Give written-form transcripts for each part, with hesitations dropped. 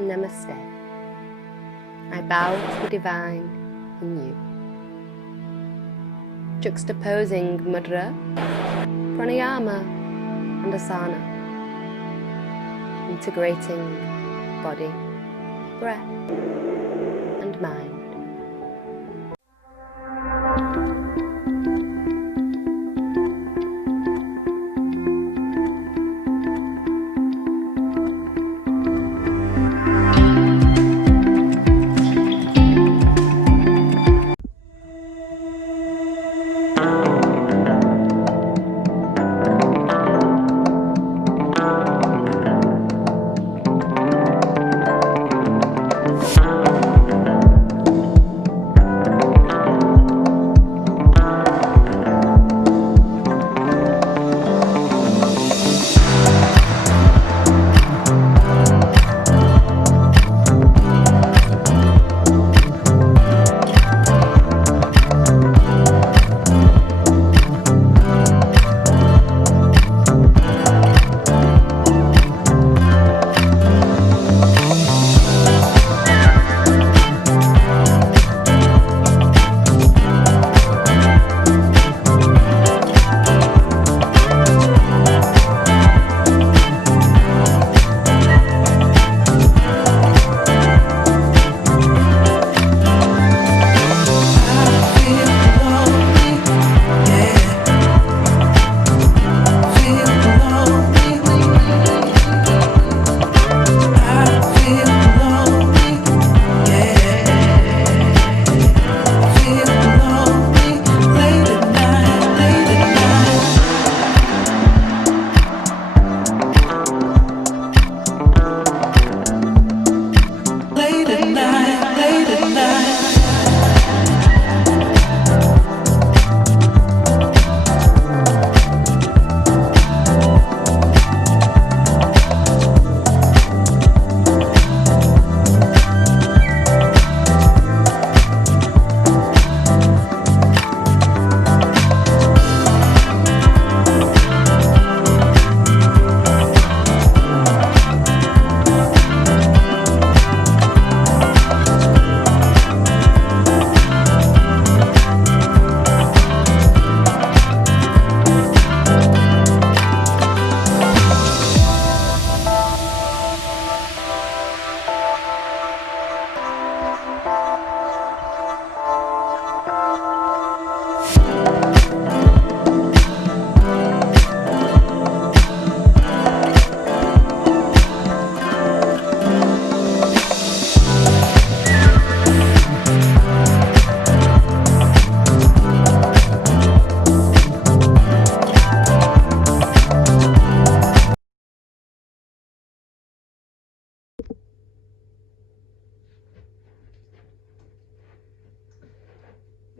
Namaste. I bow to the divine in you. Juxtaposing mudra, pranayama and asana. Integrating body, breath and mind.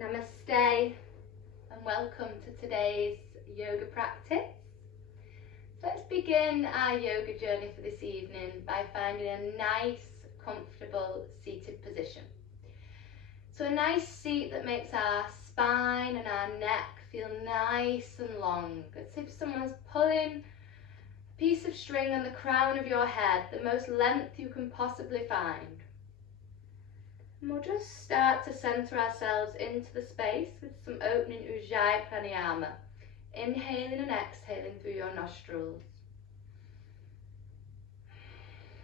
Namaste and welcome to today's yoga practice. So let's begin our yoga journey for this evening by finding a nice, comfortable seated position. So a nice seat that makes our spine and our neck feel nice and long. It's if someone's pulling a piece of string on the crown of your head, the most length you can possibly find. And we'll just start to center ourselves into the space with some opening Ujjayi pranayama, inhaling and exhaling through your nostrils.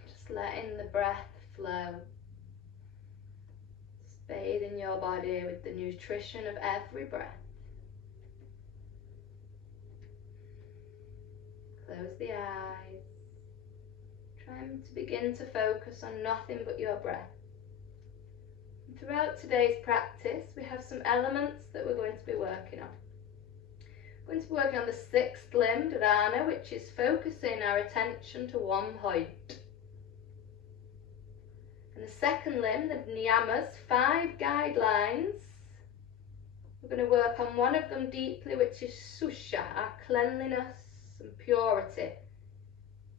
Just letting the breath flow, just bathing your body with the nutrition of every breath. Close the eyes, trying to begin to focus on nothing but your breath. Throughout today's practice, we have some elements that we're going to be working on. We're going to be working on the sixth limb, dharana, which is focusing our attention to one point. And the second limb, the niyamas, 5 guidelines. We're going to work on one of them deeply, which is susha, our cleanliness and purity,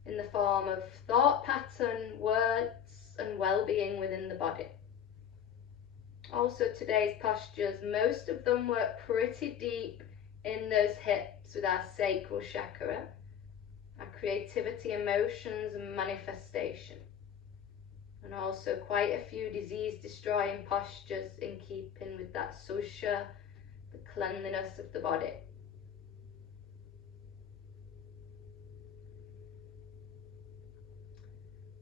in the form of thought pattern, words, and well-being within the body. Also today's postures, most of them work pretty deep in those hips with our sacral chakra, our creativity, emotions and manifestation. and also quite a few disease-destroying postures in keeping with that susha, the cleanliness of the body.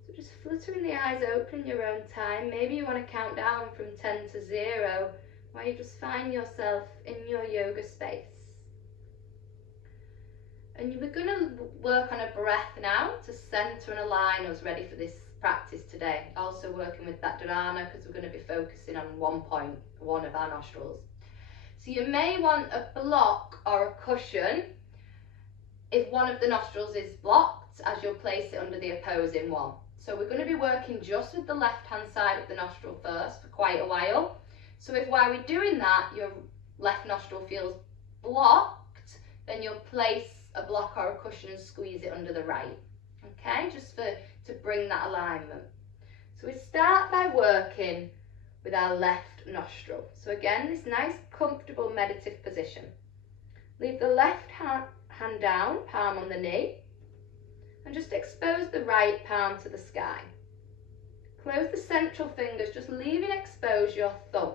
So just fluttering the eyes open in your own time. Maybe you want to count down from 10 to 0, while you just find yourself in your yoga space. And we're going to work on a breath now to center and align us ready for this practice today. Also working with that dharana, because we're going to be focusing on one point, one of our nostrils. So you may want a block or a cushion if one of the nostrils is blocked, as you'll place it under the opposing one. So we're going to be working just with the left hand side of the nostril first for quite a while. So if while we're doing that your left nostril feels blocked, then you'll place a block or a cushion and squeeze it under the right. Okay, just to bring that alignment. So we start by working with our left nostril. So again, this nice comfortable meditative position. Leave the left hand down, palm on the knee, and just expose the right palm to the sky. Close the central fingers, just leaving exposed your thumb.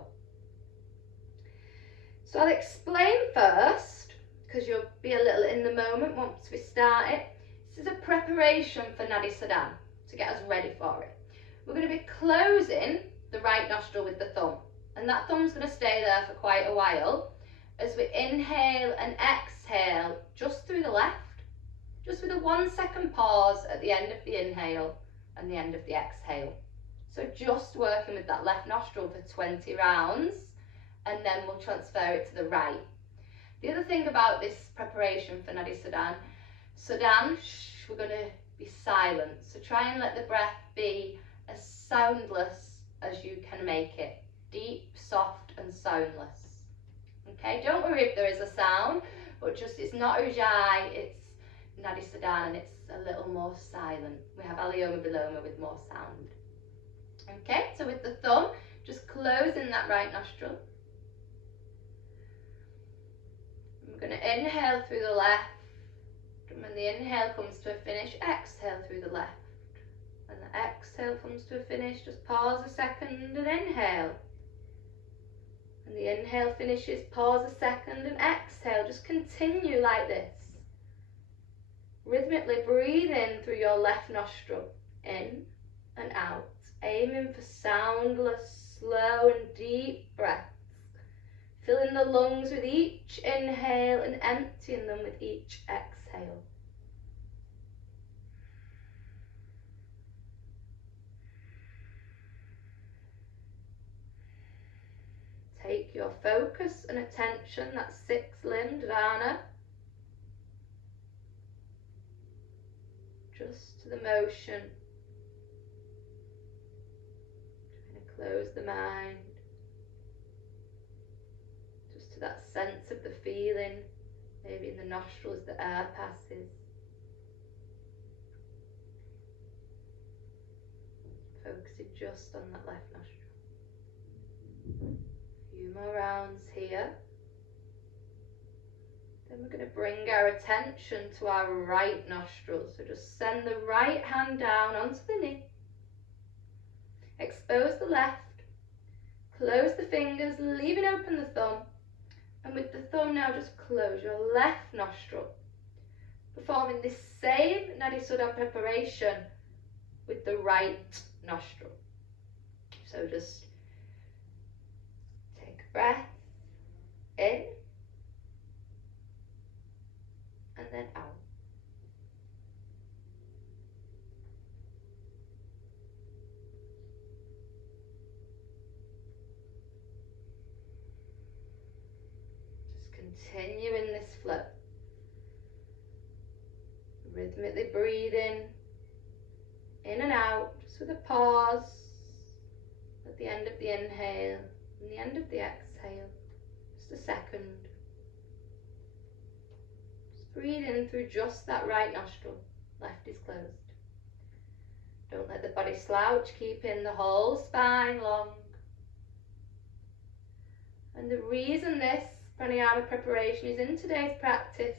So I'll explain first, because you'll be a little in the moment once we start it. This is a preparation for Nadi Sadan, to get us ready for it. We're going to be closing the right nostril with the thumb, and that thumb's going to stay there for quite a while as we inhale and exhale just through the left, just with a 1 second pause at the end of the inhale and the end of the exhale. So just working with that left nostril for 20 rounds, and then we'll transfer it to the right. The other thing about this preparation for Nadi Sadan, we're going to be silent. So try and let the breath be as soundless as you can make it. Deep, soft and soundless. Okay, don't worry if there is a sound, but just it's not ujjayi, it's Nadi Sadan, and it's a little more silent. We have Aliyoma Viloma with more sound. Okay, so with the thumb, just closing that right nostril. We're going to inhale through the left, and when the inhale comes to a finish, exhale through the left. When the exhale comes to a finish, just pause a second and inhale. When the inhale finishes, pause a second and exhale. Just continue like this. Rhythmically breathe in through your left nostril, in and out, aiming for soundless, slow and deep breaths. Filling the lungs with each inhale and emptying them with each exhale. Take your focus and attention, that six-limbed dharana, just to the motion. Trying to close the mind. Just to that sense of the feeling, maybe in the nostrils the air passes. Focusing just on that left nostril. Few more rounds here. Then we're going to bring our attention to our right nostril. So just send the right hand down onto the knee. Expose the left. Close the fingers, leaving open the thumb. And with the thumb now, just close your left nostril. Performing this same Nadi Sadan preparation with the right nostril. So just take a breath in and then out. Just continue in this flow. Rhythmically breathing in and out, just with a pause at the end of the inhale and the end of the exhale. Just a second. Just breathe in through just that right nostril. Left is closed. Don't let the body slouch, keeping the whole spine long. And the reason this pranayama preparation is in today's practice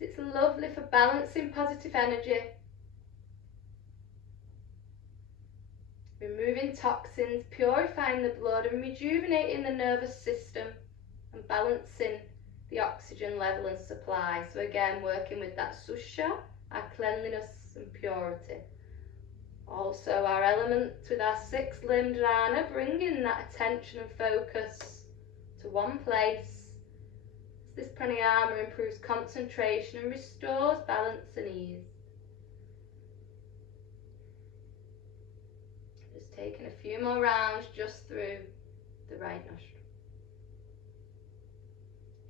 is it's lovely for balancing positive energy, removing toxins, purifying the blood and rejuvenating the nervous system and balancing the oxygen level and supply. So again, working with that susha, our cleanliness and purity. Also our element with our six-limbed dharana, bringing that attention and focus to one place. This pranayama improves concentration and restores balance and ease. Just taking a few more rounds just through the right nostril.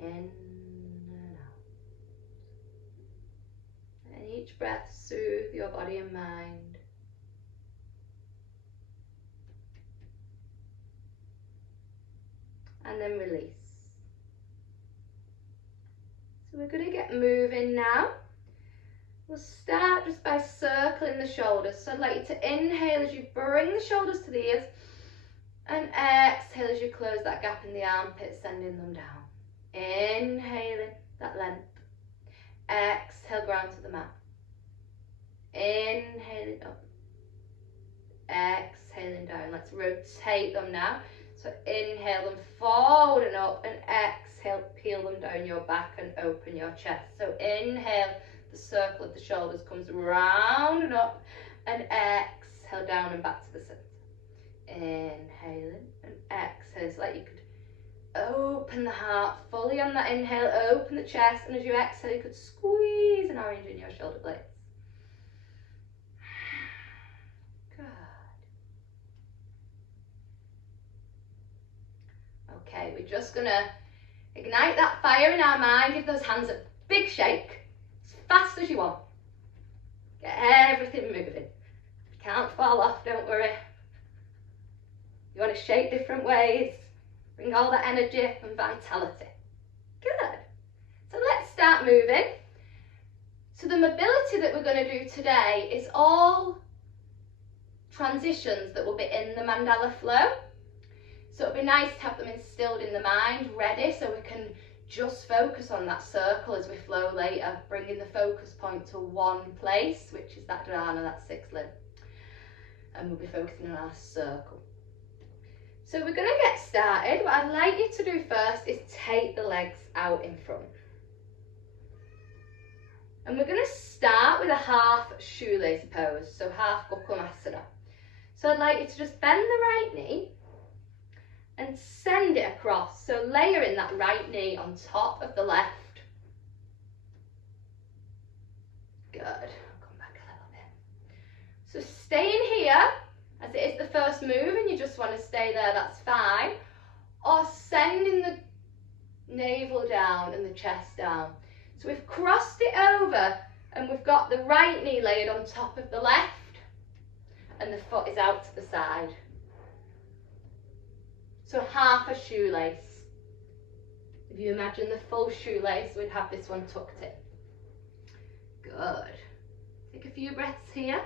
In and out. And each breath soothe your body and mind. And then release. So we're going to get moving now. We'll start just by circling the shoulders. So I'd like you to inhale as you bring the shoulders to the ears, and exhale as you close that gap in the armpits, sending them down. Inhaling that length. Exhale, ground to the mat. Inhaling up. Exhaling down. Let's rotate them now. So inhale them forward and up, and exhale, peel them down your back and open your chest. So inhale, the circle of the shoulders comes round and up, and exhale down and back to the center. Inhaling and exhale. It's like you could open the heart fully on that inhale, open the chest, and as you exhale, you could squeeze an orange in your shoulder blades. Good. Okay, we're just gonna ignite that fire in our mind, give those hands a big shake, as fast as you want. Get everything moving. If you can't fall off, don't worry. You want to shake different ways, bring all that energy and vitality. Good. So let's start moving. So the mobility that we're going to do today is all transitions that will be in the mandala flow. So it'll be nice to have them instilled in the mind, ready, so we can just focus on that circle as we flow later, bringing the focus point to one place, which is that dharana, that sixth limb. And we'll be focusing on our circle. So we're going to get started. What I'd like you to do first is take the legs out in front. And we're going to start with a half shoelace pose, so half gokumasana. So I'd like you to just bend the right knee and send it across. So layering that right knee on top of the left. Good. I'll come back a little bit. So staying here, as it is the first move and you just want to stay there, that's fine. Or sending the navel down and the chest down. So we've crossed it over and we've got the right knee laid on top of the left and the foot is out to the side. So half a shoelace. If you imagine the full shoelace, we'd have this one tucked in. Good. Take a few breaths here.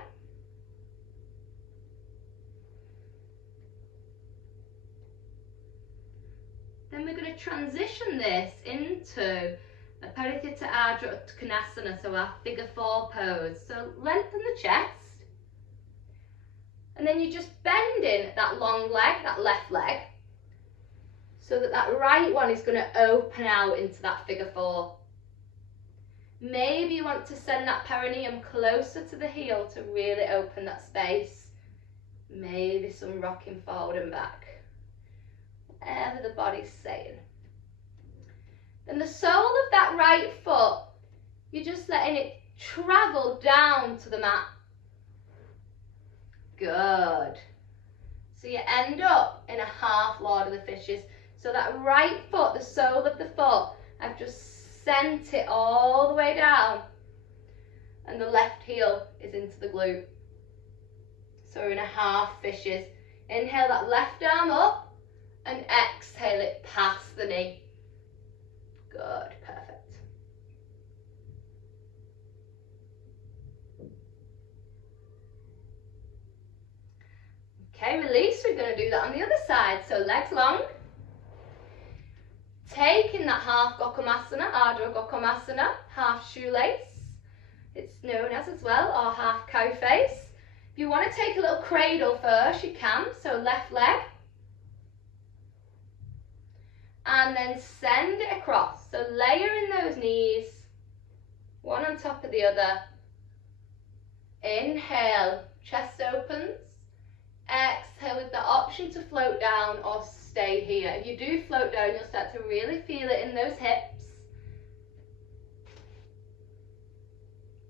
Then we're going to transition this into a Parithita Ardha Uttanasana, so our figure four pose. So lengthen the chest. And then you're just bending that long leg, that left leg, so that that right one is going to open out into that figure four. Maybe you want to send that perineum closer to the heel to really open that space. Maybe some rocking forward and back. Whatever the body's saying. Then the sole of that right foot, you're just letting it travel down to the mat. Good. So you end up in a half Lord of the Fishes. So that right foot, the sole of the foot, I've just sent it all the way down. And the left heel is into the glute. So we're in a half fishes. Inhale that left arm up and exhale it past the knee. Good, perfect. Okay, release. We're going to do that on the other side. So legs long. Taking that half gokumasana, Ardha gokumasana, half shoelace, it's known as well, or half cow face. If you want to take a little cradle first, you can. So left leg. And then send it across. So layer in those knees, one on top of the other. Inhale, chest opens. Exhale with the option to float down or stay here. If you do float down, you'll start to really feel it in those hips.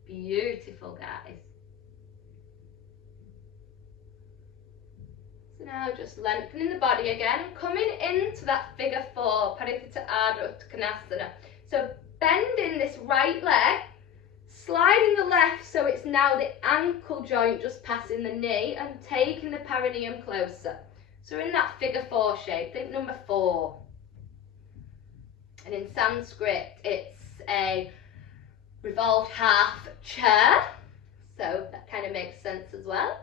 Beautiful, guys. So now just lengthening the body again, coming into that figure four, Paritita Ardha Uttanasana. So bending this right leg, sliding the left so it's now the ankle joint just passing the knee and taking the perineum closer. So we're in that figure four shape, think number 4. And in Sanskrit, it's a revolved half chair. So that kind of makes sense as well.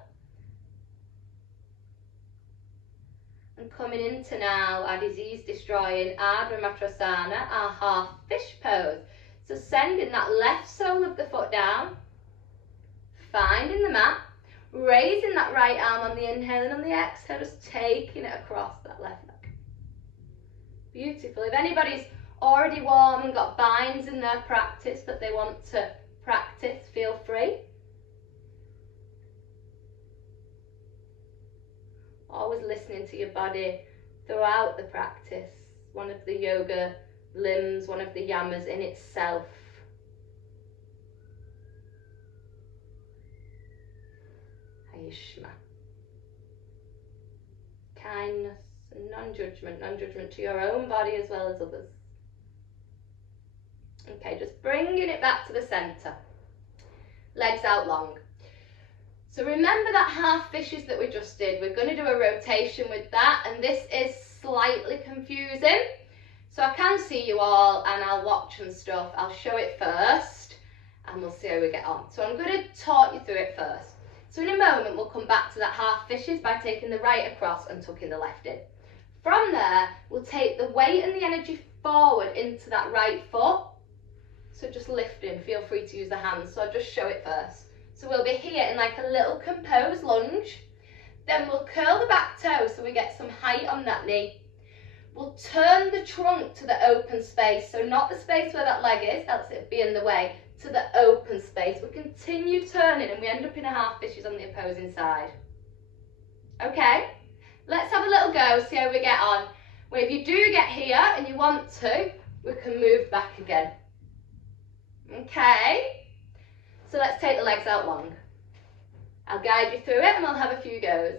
And coming into now our disease destroying Ardha Matrasana, our half fish pose. So sending that left sole of the foot down, finding the mat, raising that right arm on the inhale and on the exhale, just taking it across that left leg. Beautiful. If anybody's already warm and got binds in their practice that they want to practice, feel free. Always listening to your body throughout the practice. One of the yoga limbs, one of the yamas in itself. Ayushma. Kindness and non-judgment to your own body as well as others. Okay, just bringing it back to the centre. Legs out long. So remember that half fishes that we just did. We're going to do a rotation with that, and this is slightly confusing. So I can see you all and I'll watch and stuff. I'll show it first and we'll see how we get on. So I'm going to talk you through it first. So in a moment we'll come back to that half fishes by taking the right across and tucking the left in. From there we'll take the weight and the energy forward into that right foot. So just lifting, feel free to use the hands. So I'll just show it first. So we'll be here in like a little composed lunge. Then we'll curl the back toe so we get some height on that knee. We'll turn the trunk to the open space, so not the space where that leg is, else it'd be in the way, to the open space. We continue turning and we end up in a half fishes on the opposing side. Okay, let's have a little go, see how we get on. Well, if you do get here and you want to, we can move back again. Okay, so let's take the legs out long. I'll guide you through it and we'll have a few goes.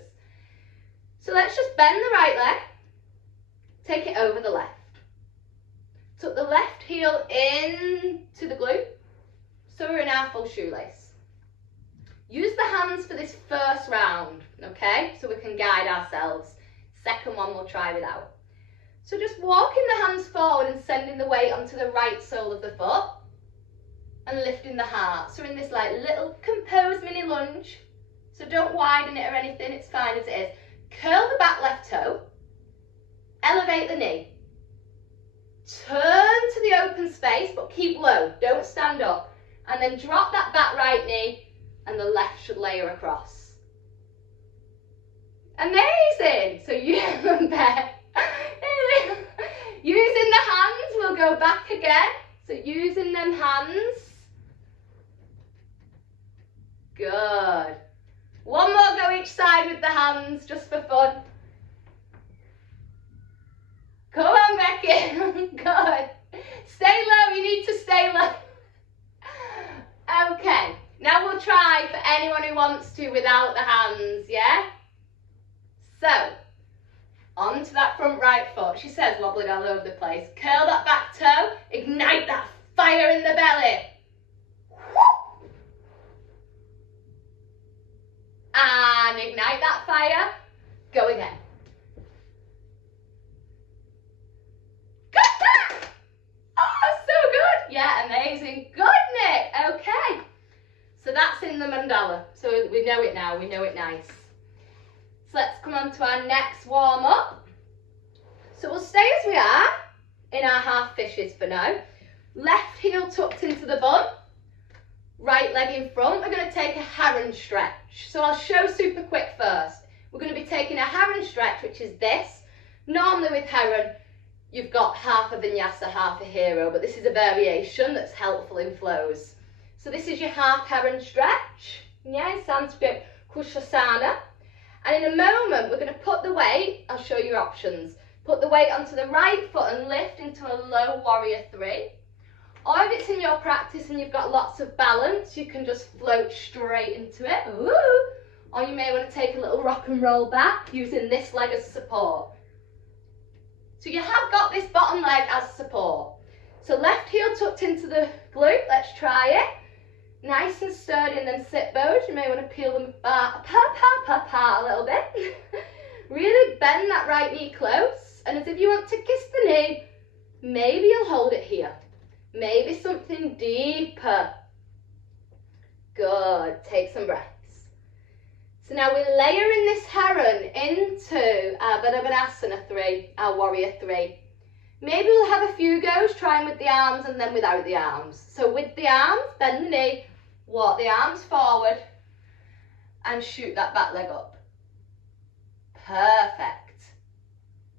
So let's just bend the right leg. Take it over the left. Tuck the left heel into the glute. So we're in our full shoelace. Use the hands for this first round, okay? So we can guide ourselves. Second one we'll try without. So just walking the hands forward and sending the weight onto the right sole of the foot. And lifting the heart. So we're in this like little composed mini lunge. So don't widen it or anything, it's fine as it is. Curl the back left toe. Elevate the knee. Turn to the open space, but keep low. Don't stand up. And then drop that back right knee, and the left should layer across. Amazing! So using the hands, we'll go back again. So using them hands. Good. One more go each side with the hands, just for fun. Come on, Becky. Good. Stay low. You need to stay low. Okay. Now we'll try for anyone who wants to without the hands, yeah? So, onto that front right foot. She says wobbling all over the place. Curl that back toe. Ignite that fire in the belly. And ignite that fire. Go again. Yeah, amazing. Good, Nick. Okay. So that's in the mandala. So we know it now. We know it nice. So let's come on to our next warm up. So we'll stay as we are in our half fishes for now. Left heel tucked into the bum. right leg in front, we're going to take a heron stretch. So I'll show super quick first. We're going to be taking a heron stretch, which is this. Normally with heron, you've got half a vinyasa, half a hero, but this is a variation that's helpful in flows. So this is your half heron stretch. Yeah, in Sanskrit, Kushasana. And in a moment, we're going to put the weight, I'll show you options. Put the weight onto the right foot and lift into a low warrior 3. Or if it's in your practice and you've got lots of balance, you can just float straight into it. Ooh. Or you may want to take a little rock and roll back using this leg as support. So you have got this bottom leg as support. So left heel tucked into the glute, let's try it. Nice and sturdy, and then sit bones. You may want to peel them apart a little bit. Really bend that right knee close. And as if you want to kiss the knee, maybe you'll hold it here. Maybe something deeper. Good. Take some breaths. So now we're layering this heron into our Vidabhanasana 3, our warrior 3. Maybe we'll have a few goes, trying with the arms and then without the arms. So with the arms, bend the knee, walk the arms forward and shoot that back leg up. Perfect.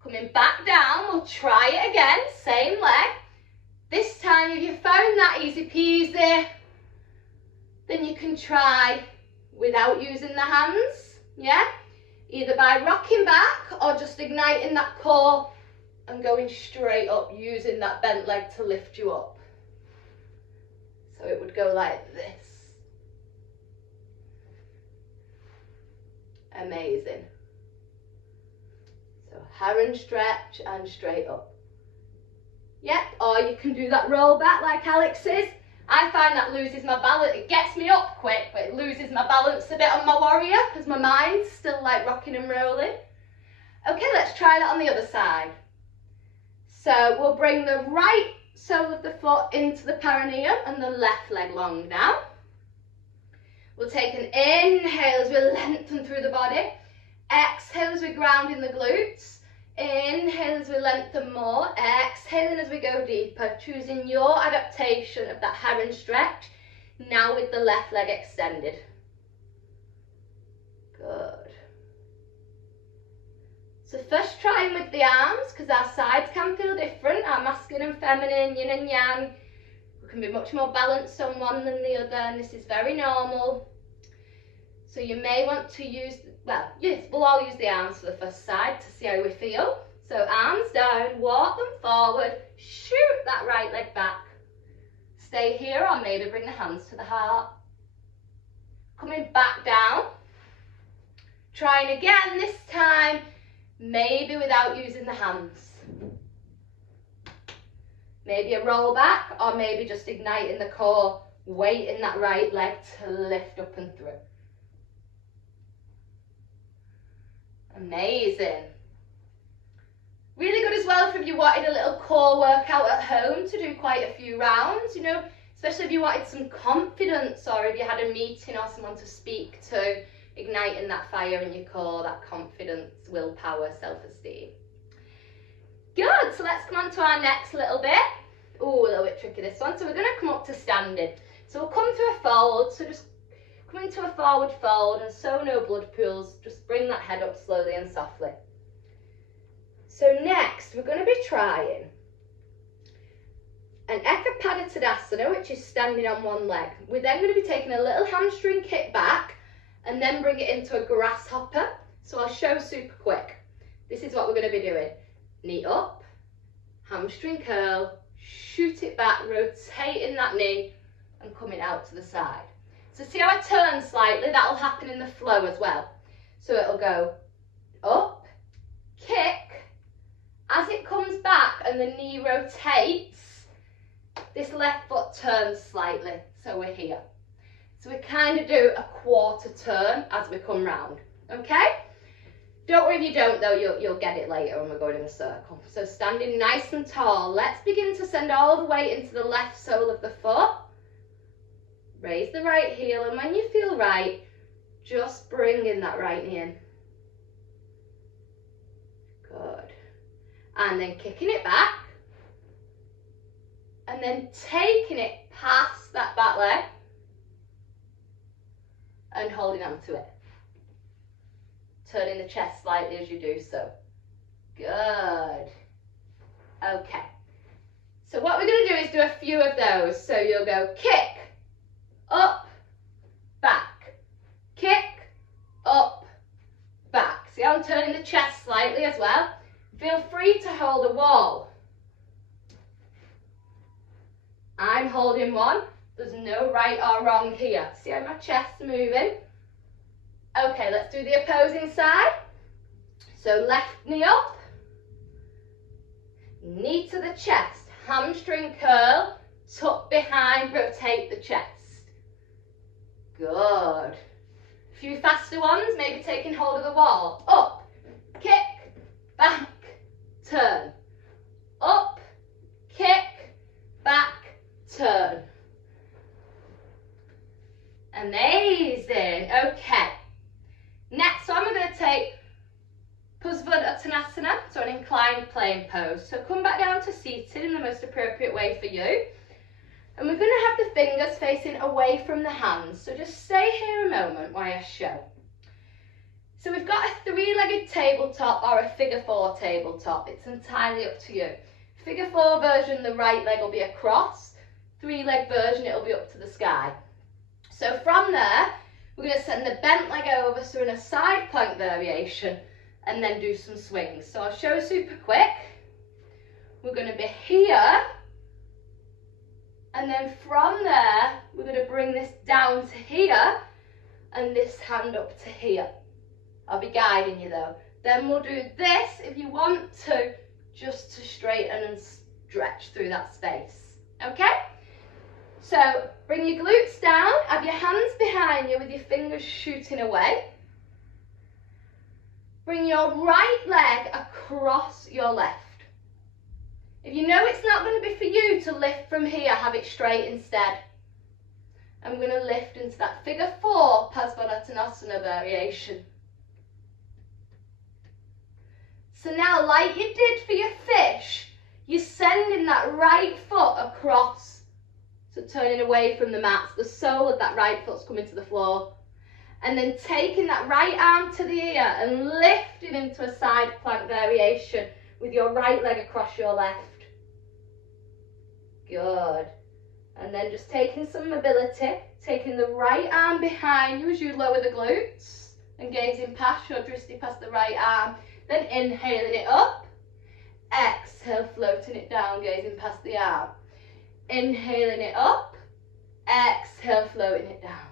Coming back down, we'll try it again, same leg. This time, if you found that easy peasy, then you can try without using the hands, yeah? Either by rocking back or just igniting that core and going straight up, using that bent leg to lift you up. So it would go like this. Amazing. So heron stretch and straight up. Yep, or you can do that roll back like Alex's. I find that loses my balance. It gets me up quick, but it loses my balance a bit on my warrior because my mind's still like rocking and rolling. Okay, let's try that on the other side. So we'll bring the right sole of the foot into the perineum and the left leg long now. We'll take an inhale as we lengthen through the body. Exhale as we ground in the glutes. Inhale as we lengthen more. Exhaling as we go deeper. Choosing your adaptation of that heron stretch. Now with the left leg extended. Good. So first trying with the arms, because our sides can feel different. Our masculine and feminine, yin and yang. We can be much more balanced on one than the other, and this is very normal. So you may want to use, well, yes, we'll all use the arms for the first side to see how we feel. So arms down, walk them forward, shoot that right leg back. Stay here or maybe bring the hands to the heart. Coming back down. Trying again this time, maybe without using the hands. Maybe a roll back or maybe just igniting the core, weighting that right leg to lift up and through. Amazing. Really good as well for if you wanted a little core workout at home to do quite a few rounds, you know, especially if you wanted some confidence or if you had a meeting or someone to speak to, igniting that fire in your core, that confidence, willpower, self-esteem. Good, so let's come on to our next little bit. Oh, a little bit tricky this one. So we're going to come up to standing. So we'll come to a fold, so just come into a forward fold and so no blood pools, just bring that head up slowly and softly. So next we're going to be trying an Ekapada Tadasana, which is standing on one leg. We're then going to be taking a little hamstring kick back and then bring it into a grasshopper. So I'll show super quick. This is what we're going to be doing. Knee up, hamstring curl, shoot it back, rotating that knee and coming out to the side. So see how I turn slightly? That'll happen in the flow as well. So it'll go up, kick. As it comes back and the knee rotates, this left foot turns slightly. So we're here. So we kind of do a quarter turn as we come round. Okay? Don't worry if you don't though, you'll get it later when we're going in a circle. So standing nice and tall. Let's begin to send all the weight into the left sole of the foot. Raise the right heel, and when you feel right, just bring in that right knee in. Good. And then kicking it back. And then taking it past that back leg. and holding on to it. Turning the chest slightly as you do so. Good. Okay. So what we're going to do is do a few of those. So you'll go kick, up, back, kick, up, back. See how I'm turning the chest slightly as well? Feel free to hold a wall. I'm holding one. There's no right or wrong here. See how my chest's moving? Okay, let's do the opposing side. So left knee up, knee to the chest, hamstring curl, tuck behind, rotate the chest. Good. A few faster ones, maybe taking hold of the wall. Up, kick, back, turn. Up, kick, back, turn. Amazing. Okay. Next one, we're going to take Uttanasana, so an inclined plane pose. So come back down to seated in the most appropriate way for you. And we're going to have the fingers facing away from the hands. So just stay here a moment while I show. So we've got a three-legged tabletop or a figure four tabletop. It's entirely up to you. Figure four version, the right leg will be across. Three-leg version, it'll be up to the sky. So from there, we're going to send the bent leg over, so in a side plank variation, and then do some swings. So I'll show super quick. We're going to be here, and then from there, we're going to bring this down to here, and this hand up to here. I'll be guiding you though. Then we'll do this, if you want to, just to straighten and stretch through that space. Okay? So bring your glutes down, have your hands behind you with your fingers shooting away. Bring your right leg across your left. If you know it's not going to be for you to lift from here, have it straight instead. I'm going to lift into that figure four Uttanasana variation. So now, like you did for your fish, you're sending that right foot across. So turning away from the mats, the sole of that right foot's coming to the floor. And then taking that right arm to the ear and lifting into a side plank variation with your right leg across your left. Good. And then just taking some mobility, taking the right arm behind you as you lower the glutes and gazing past your drishti past the right arm. Then inhaling it up, exhale, floating it down, gazing past the arm. Inhaling it up, exhale, floating it down.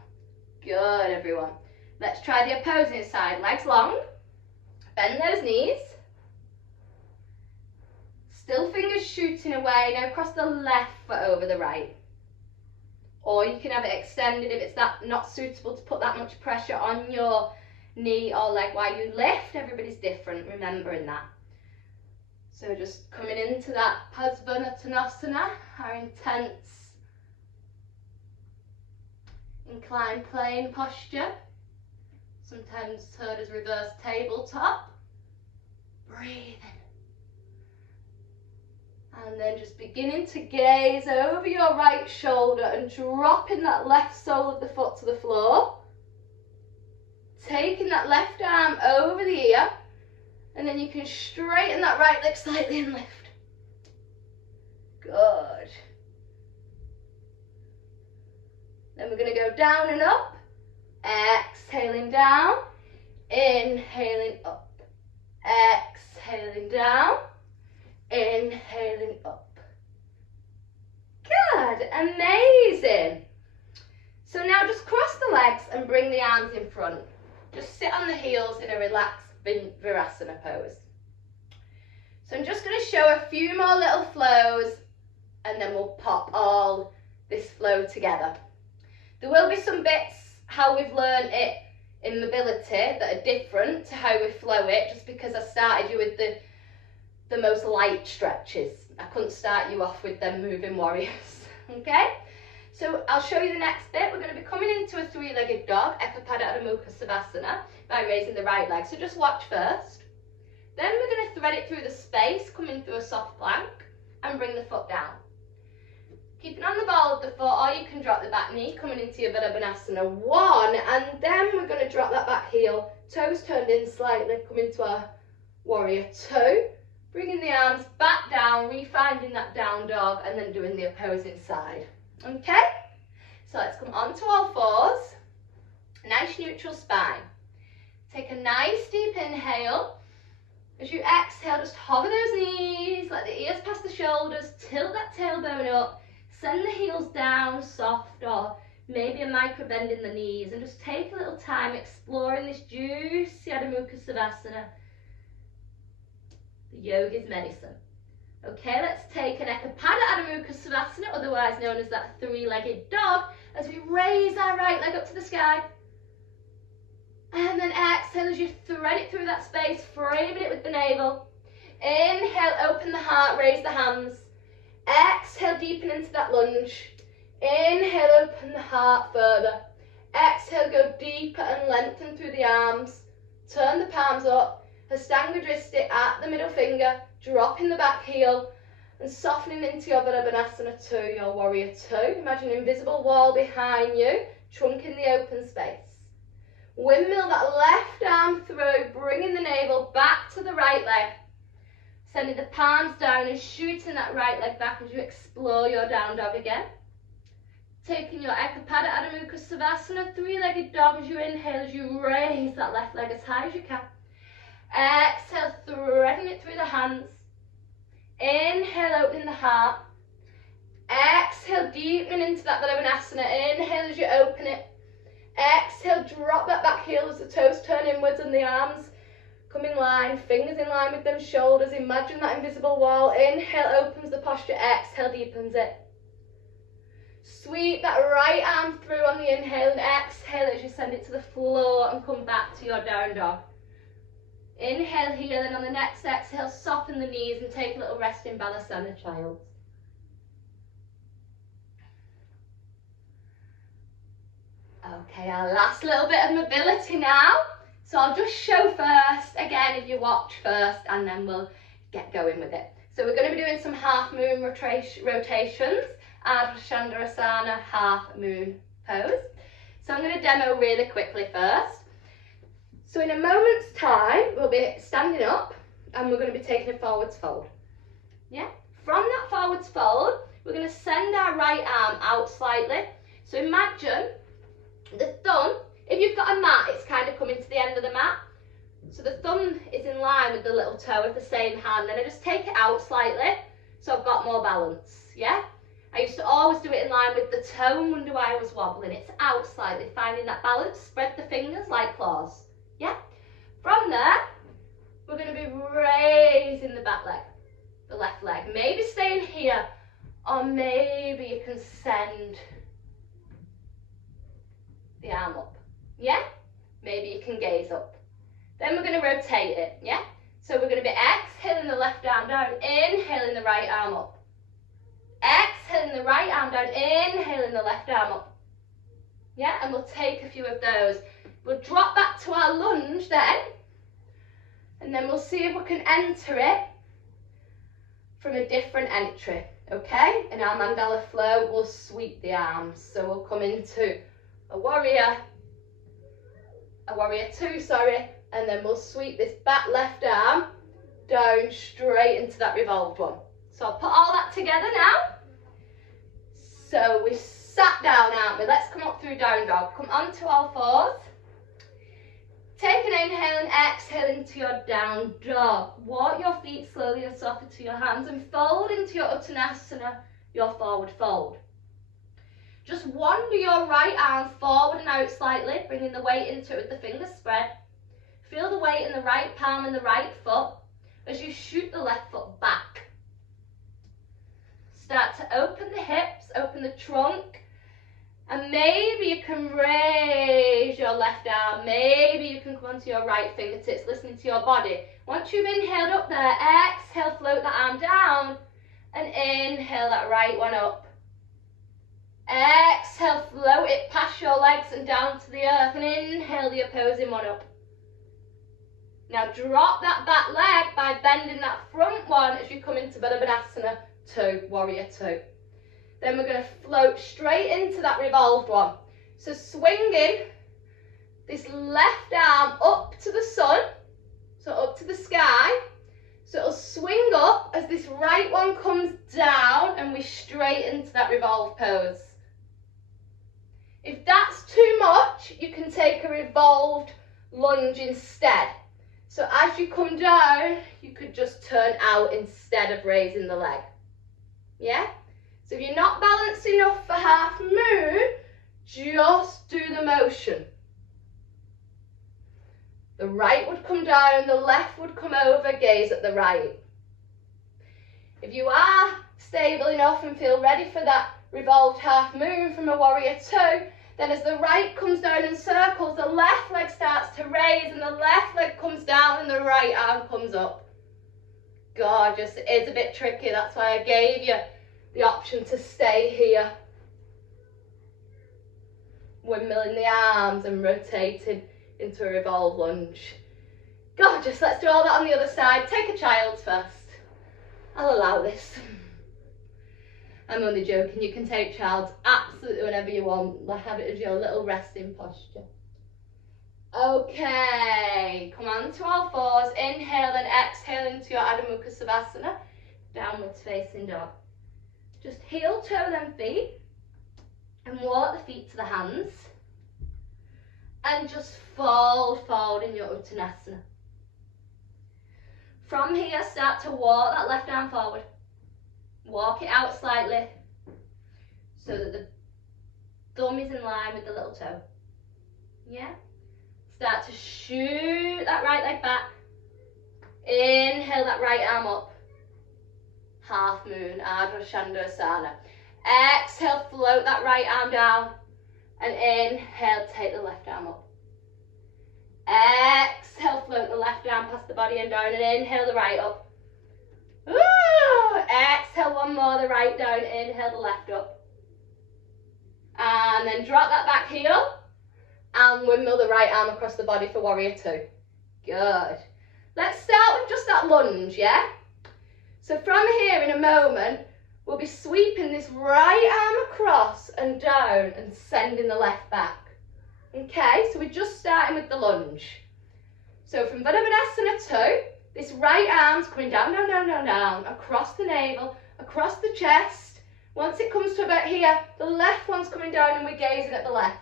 Good, everyone. Let's try the opposing side. Legs long, bend those knees. Still fingers shooting away. Now cross the left foot over the right. Or you can have it extended if it's not suitable to put that much pressure on your knee or leg while you lift. Everybody's different, remembering that. So just coming into that Uttanasana, our intense inclined plane posture. Sometimes heard as reverse tabletop. Breathing. And then just beginning to gaze over your right shoulder and dropping that left sole of the foot to the floor. Taking that left arm over the ear. And then you can straighten that right leg slightly and lift. Good. Then we're going to go down and up. Exhaling down. Inhaling up. Exhaling down. Inhaling up. Good. Amazing. So now just cross the legs and bring the arms in front. Just sit on the heels in a relaxed Virasana pose. So I'm just going to show a few more little flows and then we'll pop all this flow together. There will be some bits how we've learned it in mobility that are different to how we flow it, just because I started you with the most light stretches. I couldn't start you off with them moving warriors. Okay? So I'll show you the next bit. We're going to be coming into a three-legged dog, Ekapada Adho Mukha Savasana, by raising the right leg. So just watch first. Then we're going to thread it through the space, coming through a soft plank, and bring the foot down. Keeping on the ball of the foot, or you can drop the back knee, coming into your Virabhadrasana 1, and then we're going to drop that back heel, toes turned in slightly, come into our warrior 2, bringing the arms back down, refinding that down dog, and then doing the opposing side. Okay? So let's come onto all fours, nice neutral spine. Take a nice deep inhale. As you exhale, just hover those knees, let the ears pass the shoulders, tilt that tailbone up, send the heels down soft, or maybe a micro bend in the knees, and just take a little time exploring this juicy Adho Mukha Savasana. The yogi's medicine. Okay, let's take an Ekapada Adho Mukha Savasana, otherwise known as that three-legged dog, as we raise our right leg up to the sky. And then exhale as you thread it through that space, framing it with the navel. Inhale, open the heart, raise the hands. Exhale, deepen into that lunge. Inhale, open the heart further. Exhale, go deeper and lengthen through the arms. Turn the palms up. Hastanga Drishti at the middle finger. Dropping the back heel and softening into your Virabhadrasana 2, your warrior 2. Imagine an invisible wall behind you, trunking the open space. Windmill that left arm through, bringing the navel back to the right leg. Sending the palms down and shooting that right leg back as you explore your down dog again. Taking your Ekapada Adho Mukha Savasana, three-legged dog as you inhale, as you raise that left leg as high as you can. Exhale, threading it through the hands. Inhale, opening the heart. Exhale, deepening into that Virabhadrasana. Inhale as you open it. Exhale, drop that back heel as the toes turn inwards and the arms come in line, fingers in line with them shoulders. Imagine that invisible wall. Inhale, opens the posture. Exhale, deepens it. Sweep that right arm through on the inhale and exhale as you send it to the floor and come back to your down dog. Inhale here, then on the next exhale, soften the knees and take a little rest in Balasana, child. Okay, our last little bit of mobility now. So I'll just show first, again, if you watch first, and then we'll get going with it. So we're going to be doing some half moon rotations, Ardha Chandrasana half moon pose. So I'm going to demo really quickly first. So in a moment's time, we'll be standing up and we're going to be taking a forwards fold. Yeah? From that forwards fold, we're going to send our right arm out slightly. So imagine the thumb, if you've got a mat, it's kind of coming to the end of the mat. So the thumb is in line with the little toe of the same hand. Then I just take it out slightly so I've got more balance. Yeah? I used to always do it in line with the toe and wonder why I was wobbling. It's out slightly, finding that balance. Spread the fingers like claws. Yeah? From there, we're going to be raising the back leg, the left leg. Maybe staying here, or maybe you can send the arm up. Yeah? Maybe you can gaze up. Then we're going to rotate it. Yeah? So we're going to be exhaling the left arm down, inhaling the right arm up. Exhaling the right arm down, inhaling the left arm up. Yeah? And we'll take a few of those. We'll drop back to our lunge then, and then we'll see if we can enter it from a different entry, okay? In our mandala flow, we'll sweep the arms. So we'll come into a warrior 2, sorry, and then we'll sweep this back left arm down straight into that revolved one. So I'll put all that together now. So we sat down, aren't we? Let's come up through down dog. Come onto all fours. Take an inhale and exhale into your down dog. Walk your feet slowly and softly to your hands and fold into your Uttanasana, your forward fold. Just wander your right arm forward and out slightly, bringing the weight into it with the fingers spread. Feel the weight in the right palm and the right foot as you shoot the left foot back. Start to open the hips, open the trunk, and maybe you can raise your left arm, maybe you can come onto your right fingertips, listening to your body. Once you've inhaled up there, exhale, float the arm down, and inhale that right one up. Exhale, float it past your legs and down to the earth, and inhale the opposing one up. Now drop that back leg by bending that front one as you come into Virabhadrasana 2, warrior 2. Then we're going to float straight into that revolved one. So swinging this left arm up to the sun, so up to the sky. So it'll swing up as this right one comes down and we straight into that revolved pose. If that's too much, you can take a revolved lunge instead. So as you come down, you could just turn out instead of raising the leg. Yeah? So if you're not balanced enough for half moon, just do the motion. The right would come down, the left would come over, gaze at the right. If you are stable enough and feel ready for that revolved half moon from a warrior two, then as the right comes down and circles, the left leg starts to raise and the left leg comes down and the right arm comes up. Gorgeous. It is a bit tricky, that's why I gave you the option to stay here. Windmilling the arms and rotating into a revolve lunge. Gorgeous. Let's do all that on the other side. Take a child's first. I'll allow this. I'm only joking. You can take child's absolutely whenever you want. Have it as your little resting posture. Okay. Come on to all fours. Inhale and exhale into your Adho Mukha Savasana. Downwards facing dog. Just heel toe them feet and walk the feet to the hands. And just fold forward in your Uttanasana. From here, start to walk that left arm forward. Walk it out slightly so that the thumb is in line with the little toe. Yeah? Start to shoot that right leg back. Inhale that right arm up. Half moon, Ardha Shandasana. Exhale, float that right arm down. And inhale, take the left arm up. Exhale, float the left arm past the body and down, and inhale the right up. Ooh, exhale one more, the right down, inhale the left up. And then drop that back heel and windmill the right arm across the body for warrior two. Good. Let's start with just that lunge, yeah? So from here in a moment, we'll be sweeping this right arm across and down and sending the left back. Okay, so we're just starting with the lunge. So from Virabhadrasana 2, this right arm's coming down, down, down, down, down, across the navel, across the chest. Once it comes to about here, the left one's coming down and we're gazing at the left.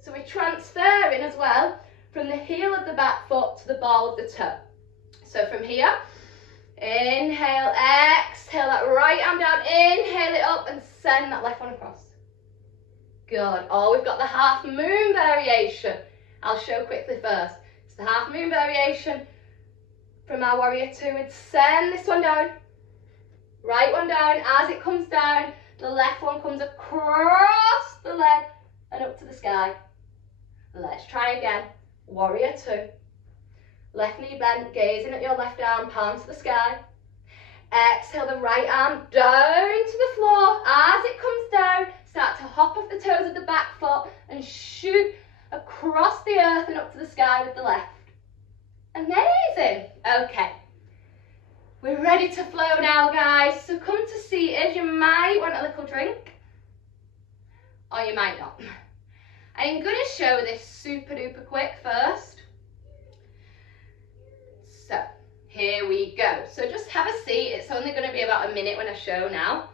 So we're transferring as well from the heel of the back foot to the ball of the toe. So from here, inhale, exhale that right arm down, inhale it up and send that left one across. Good. Oh, we've got the half moon variation. I'll show quickly first. It's the half moon variation from our warrior two. We'd send this one down, right one down. As it comes down, the left one comes across the leg and up to the sky. Let's try again. Warrior two. Left knee bent, gazing at your left arm, palm to the sky. Exhale the right arm down to the floor. As it comes down, start to hop off the toes of the back foot and shoot across the earth and up to the sky with the left. Amazing. Okay. We're ready to flow now, guys. So come to seated. You might want a little drink, or you might not. I'm going to show this super duper quick first. So here we go. So just have a seat. It's only going to be about a minute when I show now.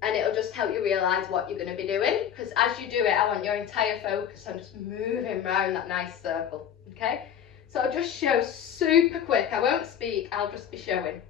And it'll just help you realise what you're going to be doing. Because as you do it, I want your entire focus on just moving around that nice circle. Okay? So I'll just show super quick. I won't speak. I'll just be showing.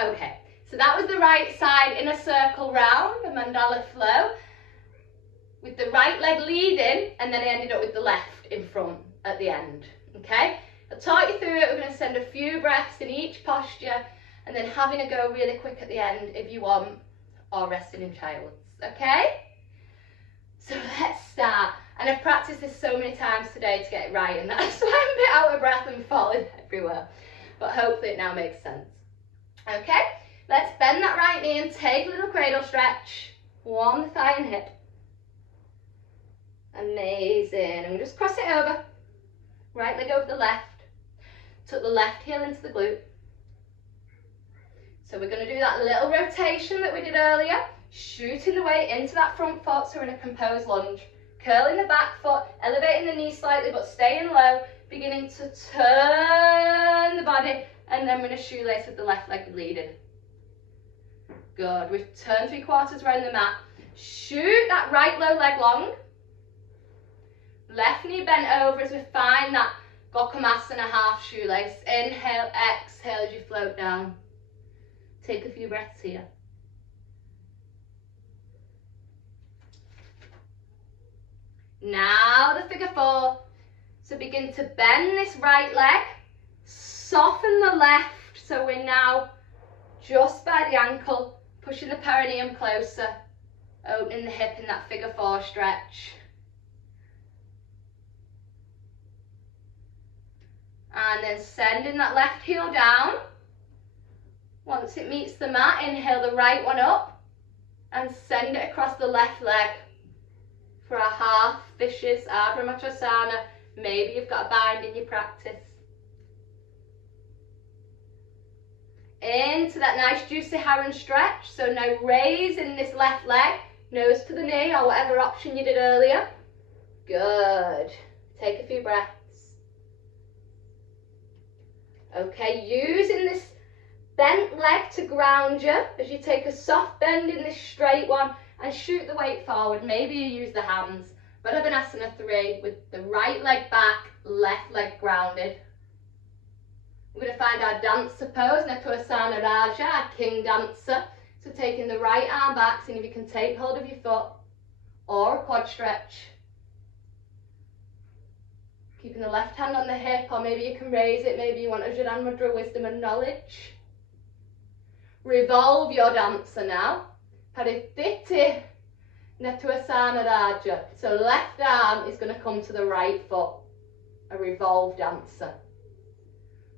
Okay, so that was the right side in a circle round, the mandala flow, with the right leg leading, and then I ended up with the left in front at the end, okay? I'll talk you through it. We're going to send a few breaths in each posture, and then having a go really quick at the end if you want, or resting in child's, okay? So let's start. And I've practiced this so many times today to get it right, and that's why I'm a bit out of breath and falling everywhere. But hopefully it now makes sense. Okay, let's bend that right knee and take a little cradle stretch. Warm the thigh and hip. Amazing. And we just cross it over. Right leg over the left. Tuck the left heel into the glute. So we're going to do that little rotation that we did earlier. Shooting the weight into that front foot, so we're in a composed lunge. Curling the back foot, elevating the knee slightly but staying low. Beginning to turn the body, and then we're going to shoelace with the left leg leading. Good. We've turned 3/4 around the mat. Shoot that right low leg long. Left knee bent over as we find that Gokamasana half shoelace. Inhale, exhale as you float down. Take a few breaths here. Now the figure 4. So begin to bend this right leg, soften the left, so we're now just by the ankle, pushing the perineum closer, opening the hip in that figure 4 stretch. And then sending that left heel down. Once it meets the mat, inhale the right one up and send it across the left leg for a half vicious Ardha Matsasana. Maybe you've got a bind in your practice. Into that nice juicy heron stretch. So now raising this left leg, nose to the knee or whatever option you did earlier. Good. Take a few breaths. Okay, using this bent leg to ground you as you take a soft bend in this straight one and shoot the weight forward. Maybe you use the hands. Baddha 3 with the right leg back, left leg grounded. We're going to find our dancer pose, Netvasana Raja, our king dancer. So taking the right arm back, seeing if you can take hold of your foot or a quad stretch. Keeping the left hand on the hip, or maybe you can raise it, maybe you want Ajahn Mudra, wisdom and knowledge. Revolve your dancer now. Parititi Netvasana Raja. So left arm is going to come to the right foot. A revolve dancer.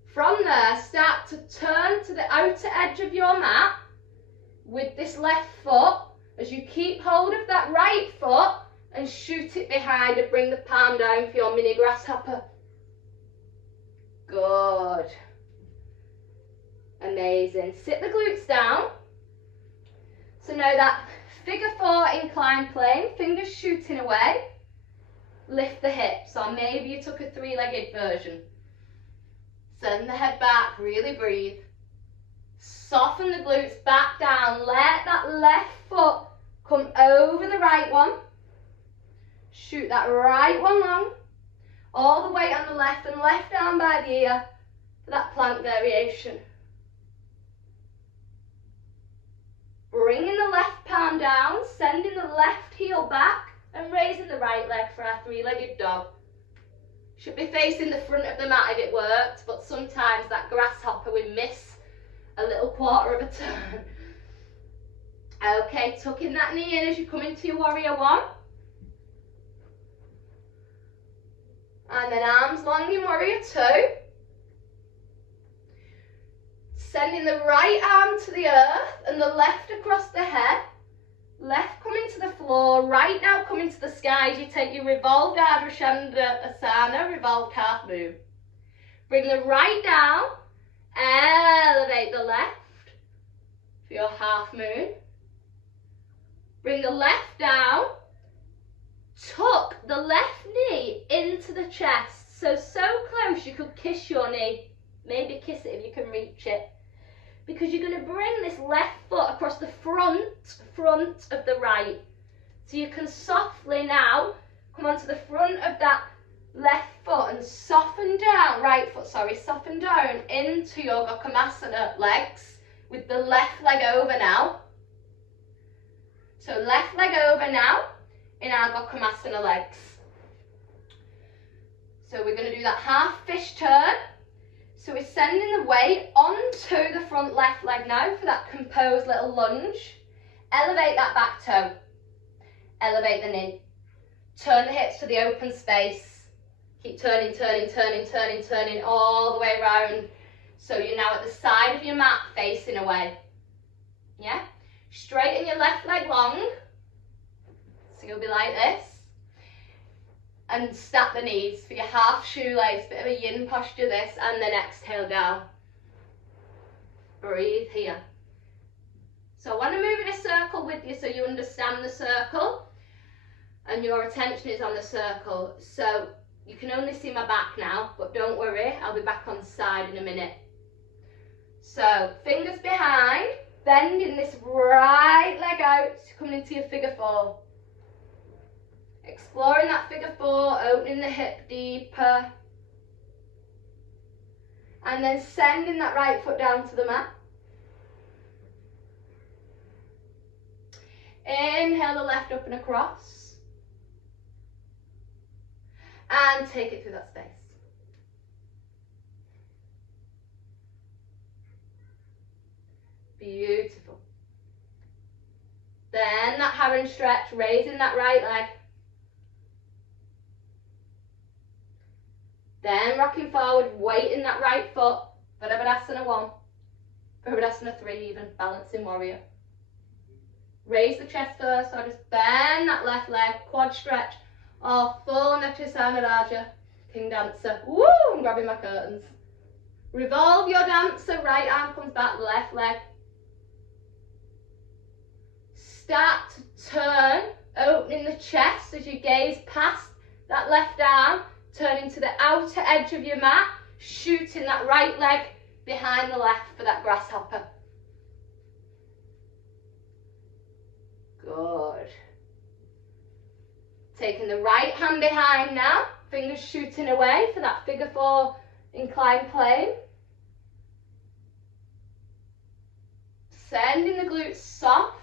From there, start to turn to the outer edge of your mat with this left foot as you keep hold of that right foot and shoot it behind and bring the palm down for your mini grasshopper. Good. Amazing. Sit the glutes down. So now that figure 4 inclined plane, fingers shooting away. Lift the hips, or maybe you took a 3-legged version. Send the head back, really breathe. Soften the glutes back down. Let that left foot come over the right one. Shoot that right one long. All the weight on the left and left arm by the ear for that plank variation. Bringing the left palm down, sending the left heel back and raising the right leg for our 3-legged dog. Should be facing the front of the mat if it worked, but sometimes that grasshopper we miss a little quarter of a turn. Okay, tucking that knee in as you come into your warrior 1. And then arms long in warrior 2. Sending the right arm to the earth and the left across the head. Left coming to the floor, right now coming to the sky as you take your revolved Ardha Asana, revolved half moon. Bring the right down, elevate the left for your half moon. Bring the left down, tuck the left knee into the chest, so close you could kiss your knee. Maybe kiss it if you can reach it. Because you're going to bring this left foot across the front of the right. So you can softly now come onto the front of that left foot and soften down, soften down into your Gokamasana legs with the left leg over now. So left leg over now in our Gokumasana legs. So we're going to do that half fish turn. So we're sending the weight onto the front left leg now for that composed little lunge. Elevate that back toe. Elevate the knee. Turn the hips to the open space. Keep turning, turning, turning, turning, turning all the way around. So you're now at the side of your mat facing away. Yeah? Straighten your left leg long. So you'll be like this. And stack the knees for your half shoelace, bit of a yin posture this, and then exhale down. Breathe here. So I want to move in a circle with you so you understand the circle and your attention is on the circle. So you can only see my back now, but don't worry, I'll be back on the side in a minute. So fingers behind, bending this right leg out, coming into your figure four. Exploring that figure four, opening the hip deeper. And then sending that right foot down to the mat. Inhale the left up and across. And take it through that space. Beautiful. Then that heron stretch, raising that right leg. Then rocking forward, weighting that right foot. Virabhadasana 1. Virabhadasana 3 even, balancing warrior. Raise the chest first, so just bend that left leg, quad stretch, or full Nepasana Raja, King Dancer. Woo, I'm grabbing my curtains. Revolve your dancer, right arm comes back, left leg. Start to turn, opening the chest as you gaze past that left arm, turning to the outer edge of your mat, shooting that right leg behind the left for that grasshopper. Good. Taking the right hand behind now, fingers shooting away for that figure four inclined plane. Sending the glutes soft,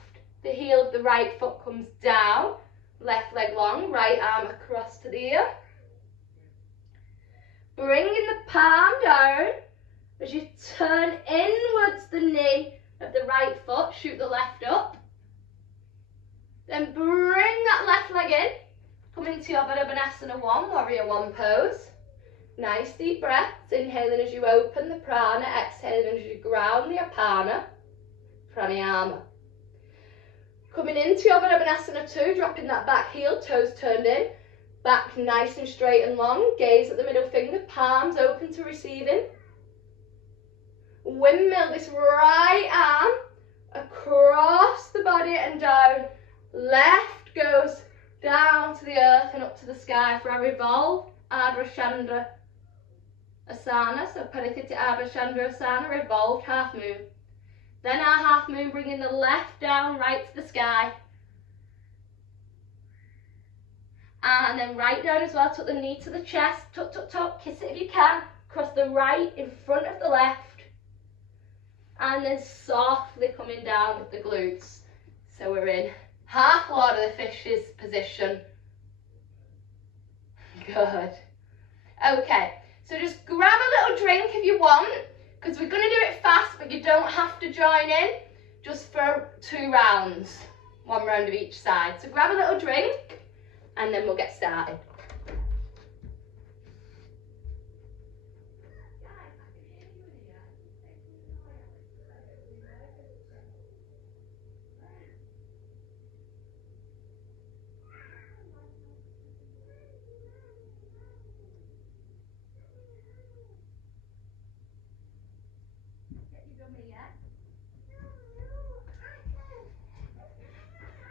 the heel of the right foot comes down, left leg long, right arm across to the ear. Bringing the palm down as you turn inwards the knee of the right foot, shoot the left up. Then bring that left leg in, come into your Virabhadasana 1, warrior 1 pose. Nice deep breaths, inhaling as you open the prana, exhaling as you ground the apana, pranayama. Coming into your Virabhadasana 2, dropping that back heel, toes turned in. Back nice and straight and long, gaze at the middle finger, palms open to receiving. Windmill this right arm across the body and down. Left goes down to the earth and up to the sky for our revolve, Ardha Chandra Asana. So Parithita Ardha Chandra Asana, revolved half moon. Then our half moon, bringing the left down, right to the sky. And then right down as well, tuck the knee to the chest, tuck, tuck, tuck, kiss it if you can, cross the right in front of the left, and then softly coming down with the glutes. So we're in half Lord of the Fishes position. Good. Okay, so just grab a little drink if you want, because we're going to do it fast, but you don't have to join in, just for 2 rounds, 1 round of each side. So grab a little drink, and then we'll get started.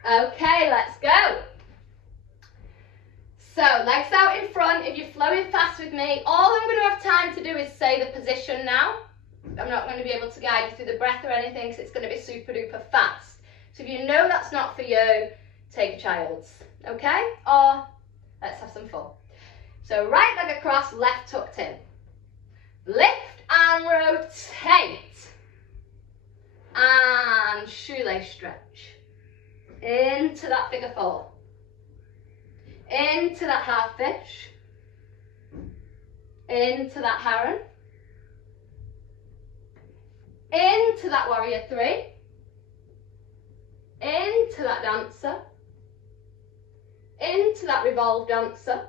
Okay, let's go. So, legs out in front. If you're flowing fast with me, all I'm going to have time to do is say the position now. I'm not going to be able to guide you through the breath or anything, because it's going to be super duper fast. So if you know that's not for you, take a child's, okay? Or let's have some fun. So right leg across, left tucked in. Lift and rotate. and shoelace stretch. Into that figure four. Into that half fish. Into that heron. Into that warrior three. Into that dancer. Into that revolve dancer.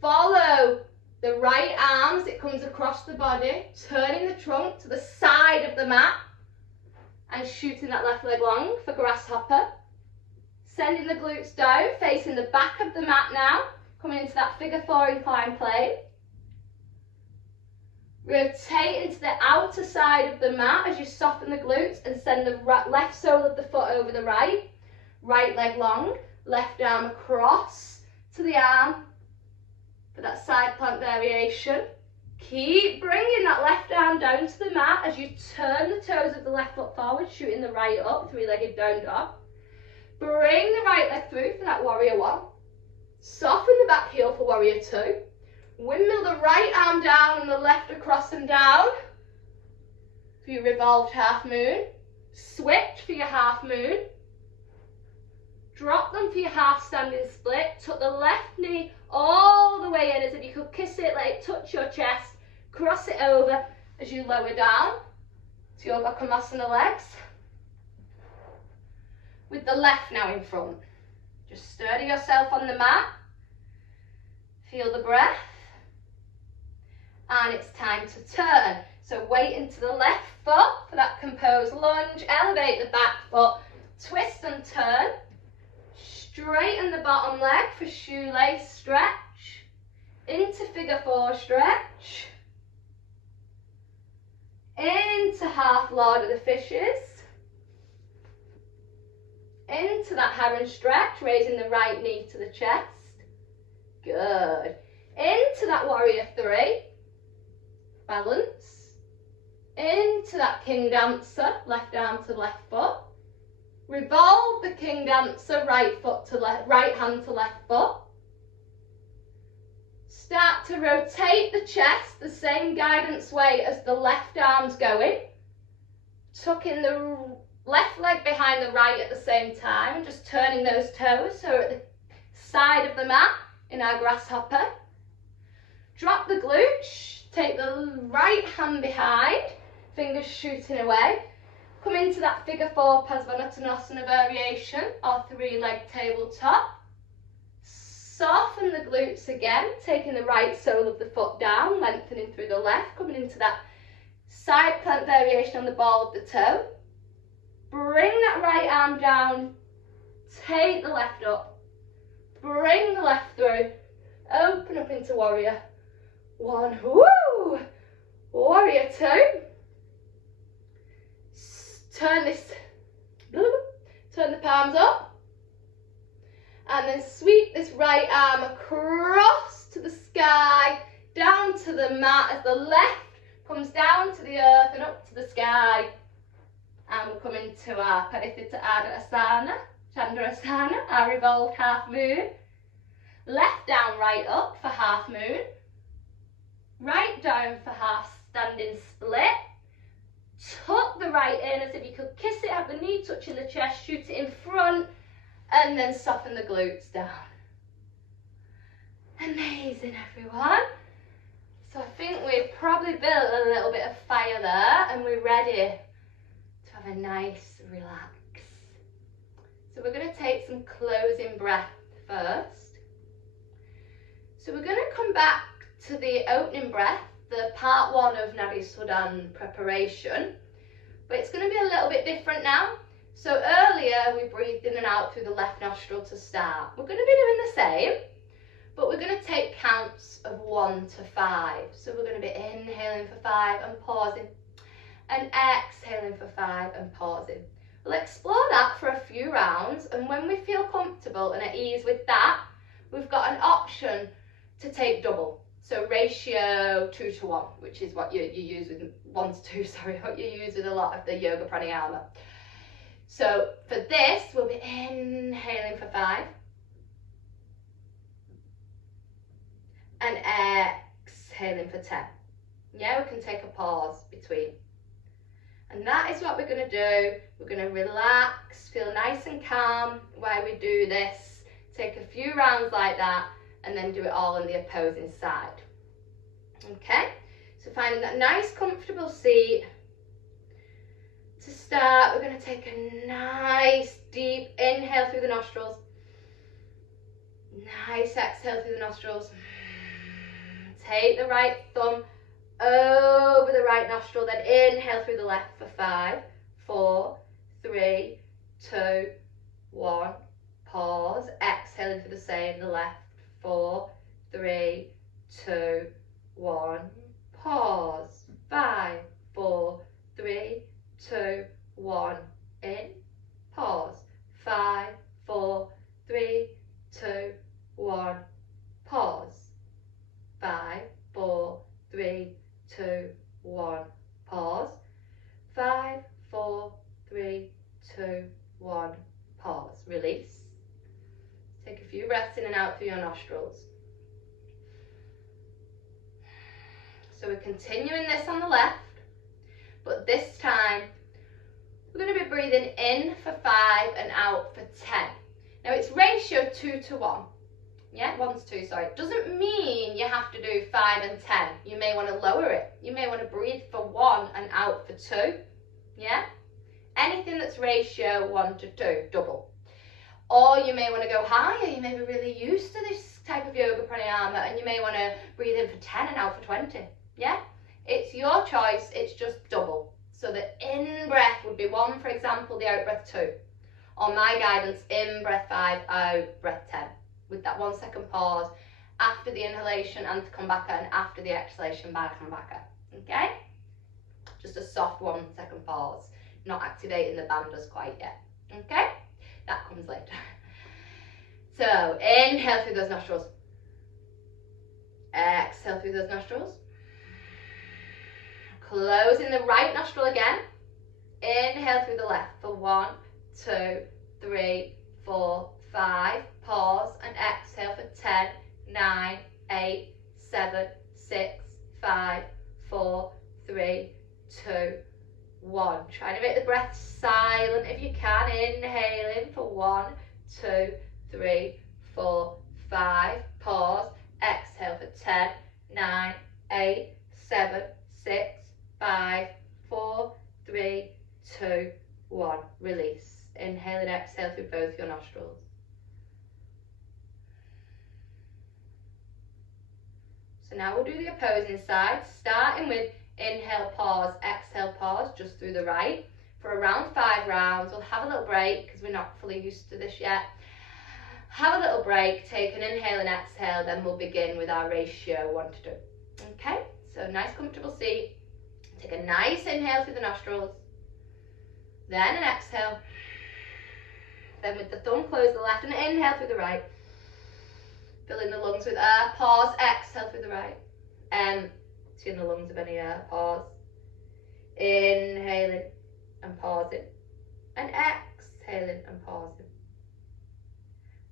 Follow the right arm as it comes across the body, turning the trunk to the side of the mat and shooting that left leg long for grasshopper. Sending the glutes down, facing the back of the mat now, coming into that figure four inclined plane. Rotate into the outer side of the mat as you soften the glutes and send the left sole of the foot over the right. Right leg long, left arm across to the arm for that side plant variation. Keep bringing that left arm down to the mat as you turn the toes of the left foot forward, shooting the right up, three-legged down dog. Bring the right leg through for that warrior one. Soften the back heel for warrior two. Windmill the right arm down and the left across and down for your revolved half moon. Switch for your half moon. Drop them for your half standing split. Tuck the left knee all the way in as if you could kiss it, let it touch your chest. Cross it over as you lower down to your Gokamasana legs. With the left now in front. Just sturdy yourself on the mat. Feel the breath. And it's time to turn. So weight into the left foot for that composed lunge. Elevate the back foot. Twist and turn. Straighten the bottom leg for shoelace stretch. Into figure four stretch. Into half Lord of the Fishes. Into that heron stretch, raising the right knee to the chest. Good. Into that warrior three. Balance. Into that king dancer, left arm to left foot. Revolve the king dancer, right foot to left, right hand to left foot. Start to rotate the chest the same guidance way as the left arm's going. Tuck in the left leg behind the right at the same time and just turning those toes so at the side of the mat in our grasshopper. Drop the glutes, take the right hand behind, fingers shooting away. Come into that figure four Padasvanottanasana variation or three-leg tabletop. Soften the glutes again, taking the right sole of the foot down, lengthening through the left, coming into that side plant variation on the ball of the toe. Bring that right arm down, take the left up, bring the left through, open up into warrior one, woo! Warrior two. Turn the palms up and then sweep this right arm across to the sky, down to the mat as the left comes down to the earth and up to the sky. And we'll come into our Parithitta Ardha Asana, Chandrasana, our revolved half moon. Left down, right up for half moon. Right down for half standing split. Tuck the right in as if you could kiss it, have the knee touching the chest, shoot it in front, and then soften the glutes down. Amazing, everyone. So I think we've probably built a little bit of fire there and we're ready to have a nice relax. So we're going to take some closing breath first. So we're going to come back to the opening breath, the part one of Nadi Sudan preparation, but it's going to be a little bit different now. So earlier we breathed in and out through the left nostril to start. We're going to be doing the same, but we're going to take counts of 1 to 5. So we're going to be inhaling for 5 and pausing, and exhaling for 5 and pausing. We'll explore that for a few rounds, and when we feel comfortable and at ease with that, we've got an option to take double. So ratio 2 to 1, which is what you use with 1 to 2, sorry, what you use with a lot of the yoga pranayama. So for this, we'll be inhaling for 5 and exhaling for 10. Yeah, we can take a pause between. And that is what we're going to do. We're going to relax, feel nice and calm while we do this. Take a few rounds like that and then do it all on the opposing side. Okay, so finding that nice comfortable seat. To start, we're going to take a nice deep inhale through the nostrils. Nice exhale through the nostrils. Take the right thumb over the right nostril, then inhale through the left for 5, 4, 3, 2, 1. Pause. Exhale into the same, the left. 4, 3, 2, 1. Pause. 5, 4, 3, 2, 1. In. Pause. 5, 4, 3, 2, 1. Pause. 5, 4, 3, 2, 1. Pause. 5, 4, 3, 2, 1. Pause. Release. Take a few breaths in and out through your nostrils. So we're continuing this on the left, but this time we're going to be breathing in for 5 and out for 10. Now it's ratio 2 to 1. Yeah, 1 to 2, sorry. It doesn't mean you have to do 5 and 10. You may want to lower it. You may want to breathe for 1 and out for 2. Yeah? Anything that's ratio 1 to 2, double. Or you may want to go higher. You may be really used to this type of yoga pranayama and you may want to breathe in for 10 and out for 20. Yeah? It's your choice. It's just double. So the in breath would be 1, for example, the out breath 2. Or my guidance, in breath 5, out breath 10. With that 1 second pause after the inhalation and to come back and after the exhalation back and back. Okay? Just a soft 1 second pause. Not activating the bandhas quite yet. Okay? That comes later. So inhale through those nostrils. Exhale through those nostrils. Closing the right nostril again. Inhale through the left for 1, 2, 3, 4, 5. Pause and exhale for 10, 9, 8, 7, 6, 5, 4, 3, 2, 1. Try to make the breath silent if you can. Inhaling for 1, 2, 3, 4, 5. Pause. Exhale for 10, 9, 8, 7, 6, 5, 4, 3, 2, 1. Release. Inhale and exhale through both your nostrils. So now we'll do the opposing side, starting with inhale, pause, exhale, pause, just through the right. For around 5 rounds, we'll have a little break because we're not fully used to this yet. Have a little break, take an inhale and exhale, then we'll begin with our ratio 1 to 2. Okay, so nice comfortable seat. Take a nice inhale through the nostrils, then an exhale. Then with the thumb, close the left and inhale through the right. Fill in the lungs with air, pause, exhale through the right. Empty in the lungs of any air, pause. Inhaling and pausing. And exhaling and pausing.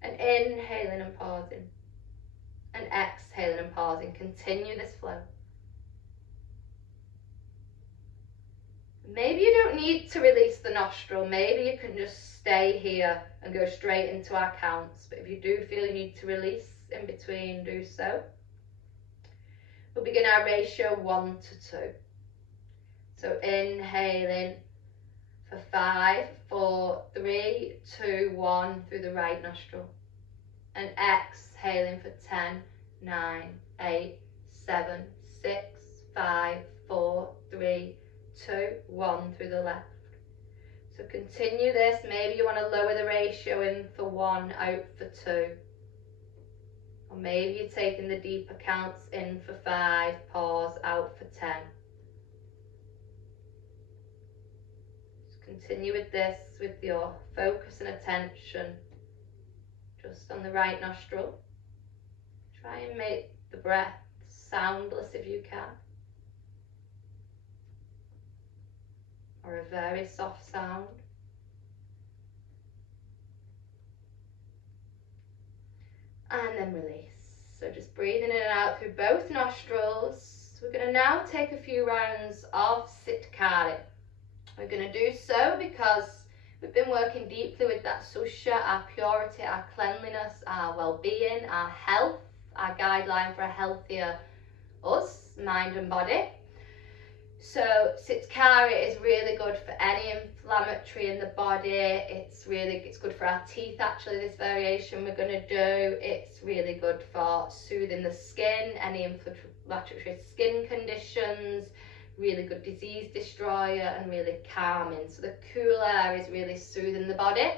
And inhaling and pausing. And exhaling and pausing. Continue this flow. Maybe you don't need to release the nostril. Maybe you can just stay here and go straight into our counts. But if you do feel you need to release in between, do so. We'll begin our ratio 1 to 2. So inhaling for 5, 4, 3, 2, 1 through the right nostril. And exhaling for 10, 9, 8, 7, 6, 5, 4, 3, 2, 1 through the left. So continue this. Maybe you want to lower the ratio in for 1, out for 2. Or maybe you're taking the deeper counts in for 5, pause, out for 10. Just continue with this, with your focus and attention just on the right nostril. Try and make the breath soundless if you can. Or a very soft sound. And then release. So just breathing in and out through both nostrils. We're going to now take a few rounds of sit kari. going to do so because we've been working deeply with that susha, our purity, our cleanliness, our well-being, our health, our guideline for a healthier us, mind and body. So Sitkari is really good for any inflammatory in the body. It's good for our teeth actually, this variation we're going to do. It's really good for soothing the skin, any inflammatory skin conditions, really good disease destroyer and really calming. So the cool air is really soothing the body.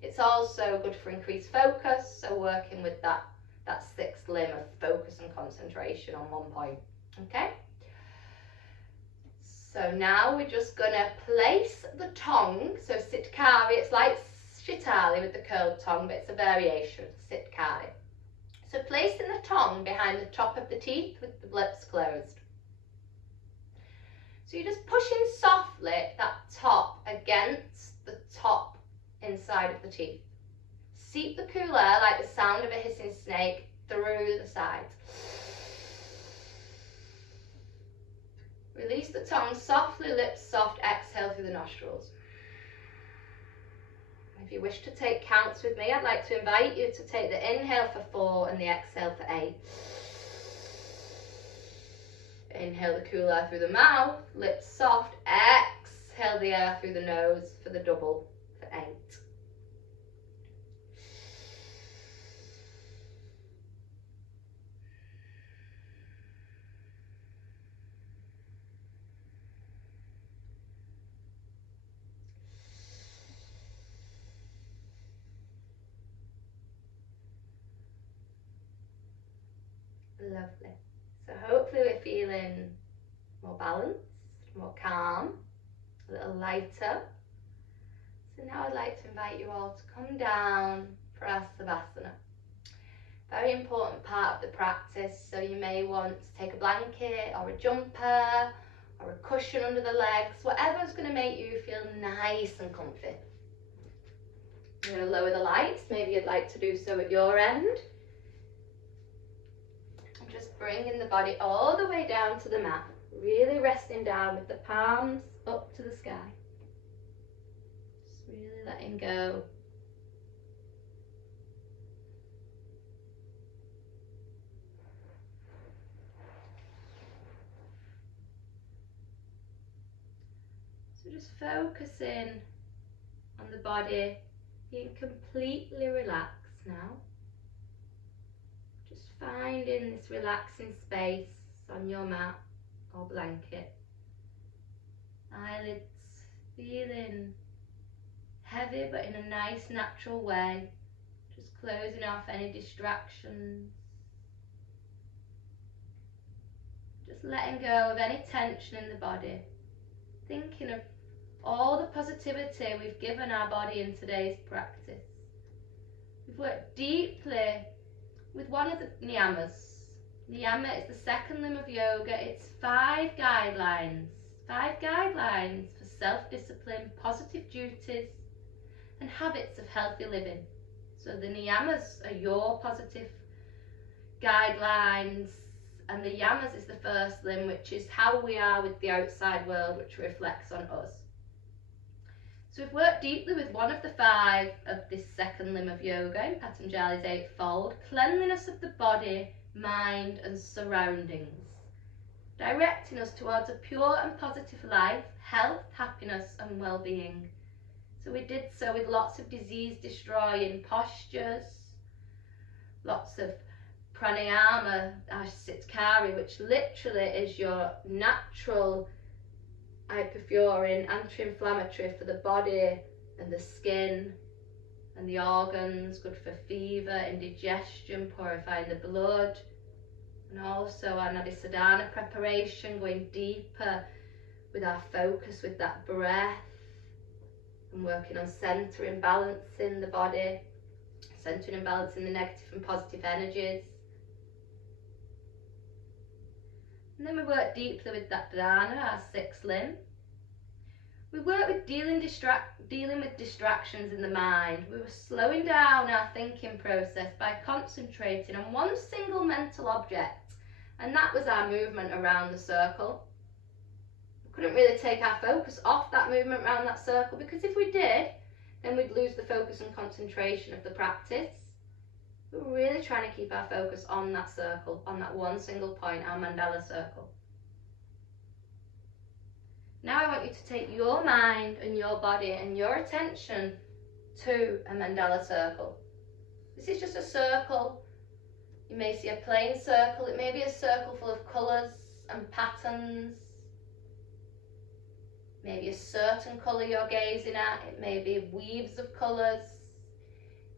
It's also good for increased focus, so working with that sixth limb of focus and concentration on one point. Okay? So now we're just going to place the tongue, so Sitkari, it's like Shitali with the curled tongue, but it's a variation, Sitkari. So placing the tongue behind the top of the teeth with the lips closed. So you're just pushing softly that top against the top inside of the teeth. Seep the cool air like the sound of a hissing snake through the sides. Release the tongue softly, lips soft, exhale through the nostrils. If you wish to take counts with me, I'd like to invite you to take the inhale for 4 and the exhale for 8. Inhale the cool air through the mouth, lips soft, exhale the air through the nose for the double for 8. Lovely. So hopefully we're feeling more balanced, more calm, a little lighter. So now I'd like to invite you all to come down for our Savasana. Very important part of the practice, so you may want to take a blanket or a jumper or a cushion under the legs, whatever's going to make you feel nice and comfy. I'm going to lower the lights, maybe you'd like to do so at your end. Just bringing the body all the way down to the mat, really resting down with the palms up to the sky. Just really letting go. So just focusing on the body being completely relaxed now. Finding this relaxing space on your mat or blanket. Eyelids feeling heavy but in a nice natural way. Just closing off any distractions. Just letting go of any tension in the body. Thinking of all the positivity we've given our body in today's practice. We've worked deeply with one of the niyamas. Niyama is the second limb of yoga. It's 5 guidelines. 5 guidelines for self-discipline, positive duties and habits of healthy living. So the niyamas are your positive guidelines and the yamas is the first limb, which is how we are with the outside world, which reflects on us. So we've worked deeply with one of the 5 of this second limb of yoga in Patanjali's 8-fold, cleanliness of the body, mind and surroundings, directing us towards a pure and positive life, health, happiness and well-being. So we did so with lots of disease-destroying postures, lots of pranayama, our Sitkari, which literally is your natural hyperfurin, anti-inflammatory for the body and the skin and the organs, good for fever, indigestion, purifying the blood, and also our Nadisadhana preparation, going deeper with our focus with that breath and working on centering, balancing the body, centering and balancing the negative and positive energies. And then we work deeply with that dharana, our 6th limb. We work with dealing with distractions in the mind. We were slowing down our thinking process by concentrating on one single mental object, and that was our movement around the circle. couldn't really take our focus off that movement around that circle, because if we did, then we'd lose the focus and concentration of the practice. We're really trying to keep our focus on that circle, on that one single point, our mandala circle. Now I want you to take your mind and your body and your attention to a mandala circle. This is just a circle. You may see a plain circle. It may be a circle full of colours and patterns. Maybe a certain colour you're gazing at. It may be weaves of colours.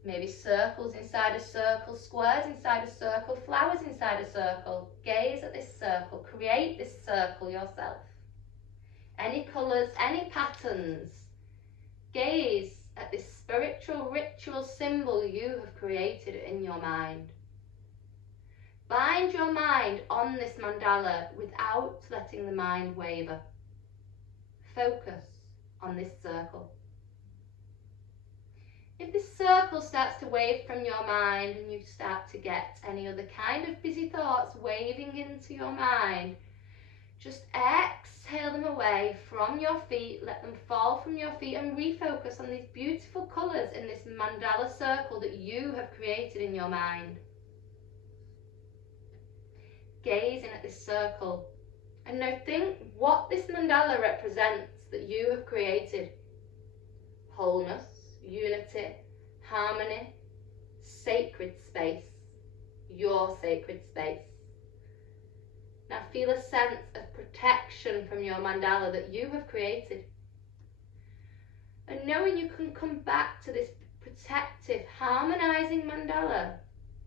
Maybe circles inside a circle, squares inside a circle, flowers inside a circle. Gaze at this circle. Create this circle yourself. Any colours, any patterns. Gaze at this spiritual ritual symbol you have created in your mind. Bind your mind on this mandala without letting the mind waver. Focus on this circle. If this circle starts to wave from your mind and you start to get any other kind of busy thoughts waving into your mind, just exhale them away from your feet, let them fall from your feet, and refocus on these beautiful colours in this mandala circle that you have created in your mind. Gazing at this circle, and now think what this mandala represents that you have created. Wholeness, unity, harmony, sacred space, your sacred space. Now feel a sense of protection from your mandala that you have created. And knowing you can come back to this protective, harmonizing mandala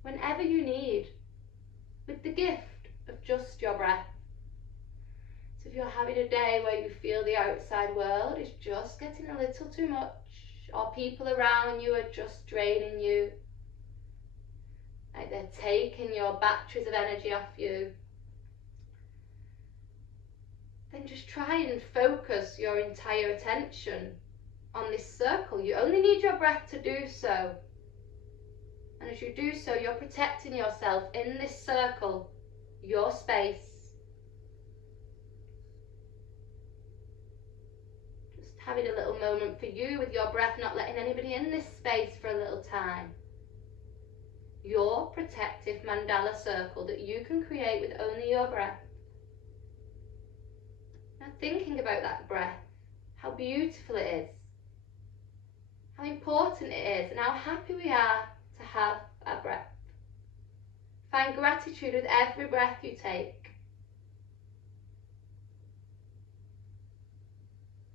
whenever you need, with the gift of just your breath. So if you're having a day where you feel the outside world is just getting a little too much, or people around you are just draining you, like they're taking your batteries of energy off you, then just try and focus your entire attention on this circle. You only need your breath to do so. And as you do so, you're protecting yourself in this circle, your space. Just having a little moment for you with your breath, not letting anybody in this space for a little time. Your protective mandala circle that you can create with only your breath. Now thinking about that breath, how beautiful it is, how important it is, and how happy we are to have our breath. Find gratitude with every breath you take.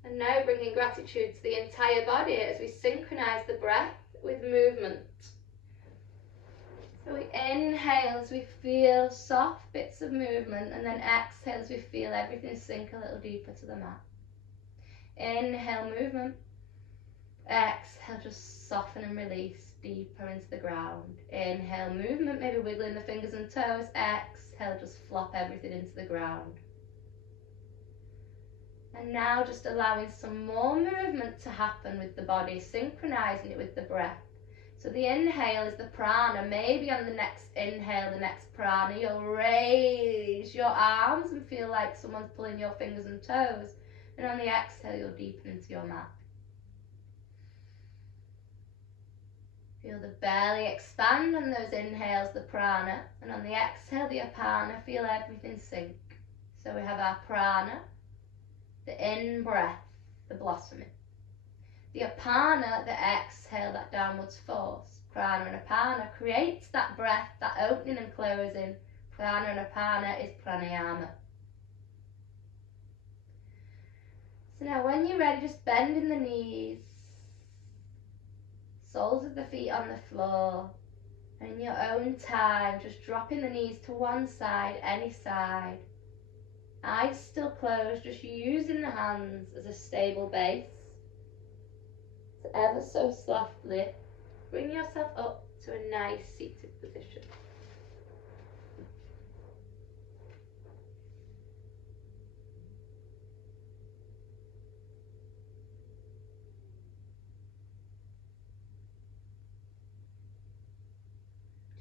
And now bringing gratitude to the entire body as we synchronize the breath with movement. So we inhale as we feel soft bits of movement, and then exhale as we feel everything sink a little deeper to the mat. Inhale, movement. Exhale, just soften and release deeper into the ground. Inhale, movement, maybe wiggling the fingers and toes. Exhale, just flop everything into the ground. And now just allowing some more movement to happen with the body, synchronizing it with the breath. So the inhale is the prana. Maybe on the next inhale, the next prana, you'll raise your arms and feel like someone's pulling your fingers and toes. And on the exhale, you'll deepen into your mat. Feel the belly expand on those inhales, the prana. And on the exhale, the apana, feel everything sink. So we have our prana, the in-breath, the blossoming. The apana, the exhale, that downwards force. Prana and apana creates that breath, that opening and closing. Prana and apana is pranayama. So now when you're ready, just bending the knees, soles of the feet on the floor, and in your own time, just dropping the knees to one side, any side. Eyes still closed, just using the hands as a stable base. So ever so softly, bring yourself up to a nice seated position.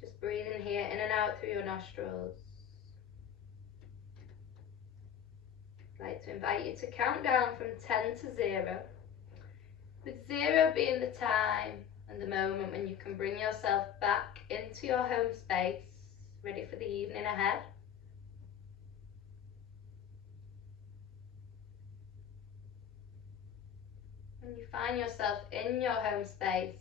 Just breathing here in and out through your nostrils. Like like to invite you to count down from 10 to 0, with 0 being the time and the moment when you can bring yourself back into your home space, ready for the evening ahead. When you find yourself in your home space,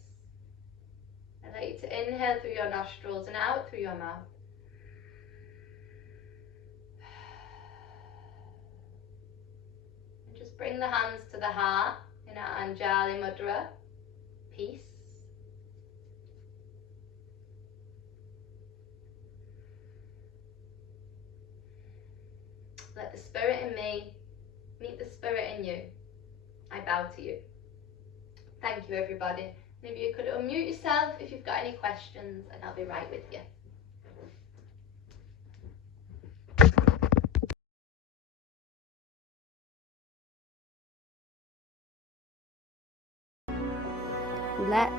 I'd like you to inhale through your nostrils and out through your mouth. And just bring the hands to the heart in our Anjali Mudra, peace. Let the spirit in me meet the spirit in you. I bow to you. Thank you, everybody. And if you could unmute yourself if you've got any questions, and I'll be right with you. Let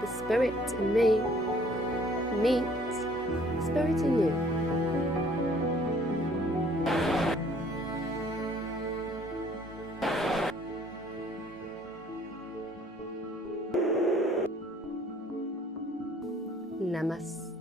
the spirit in me meet the spirit in you. Namaste.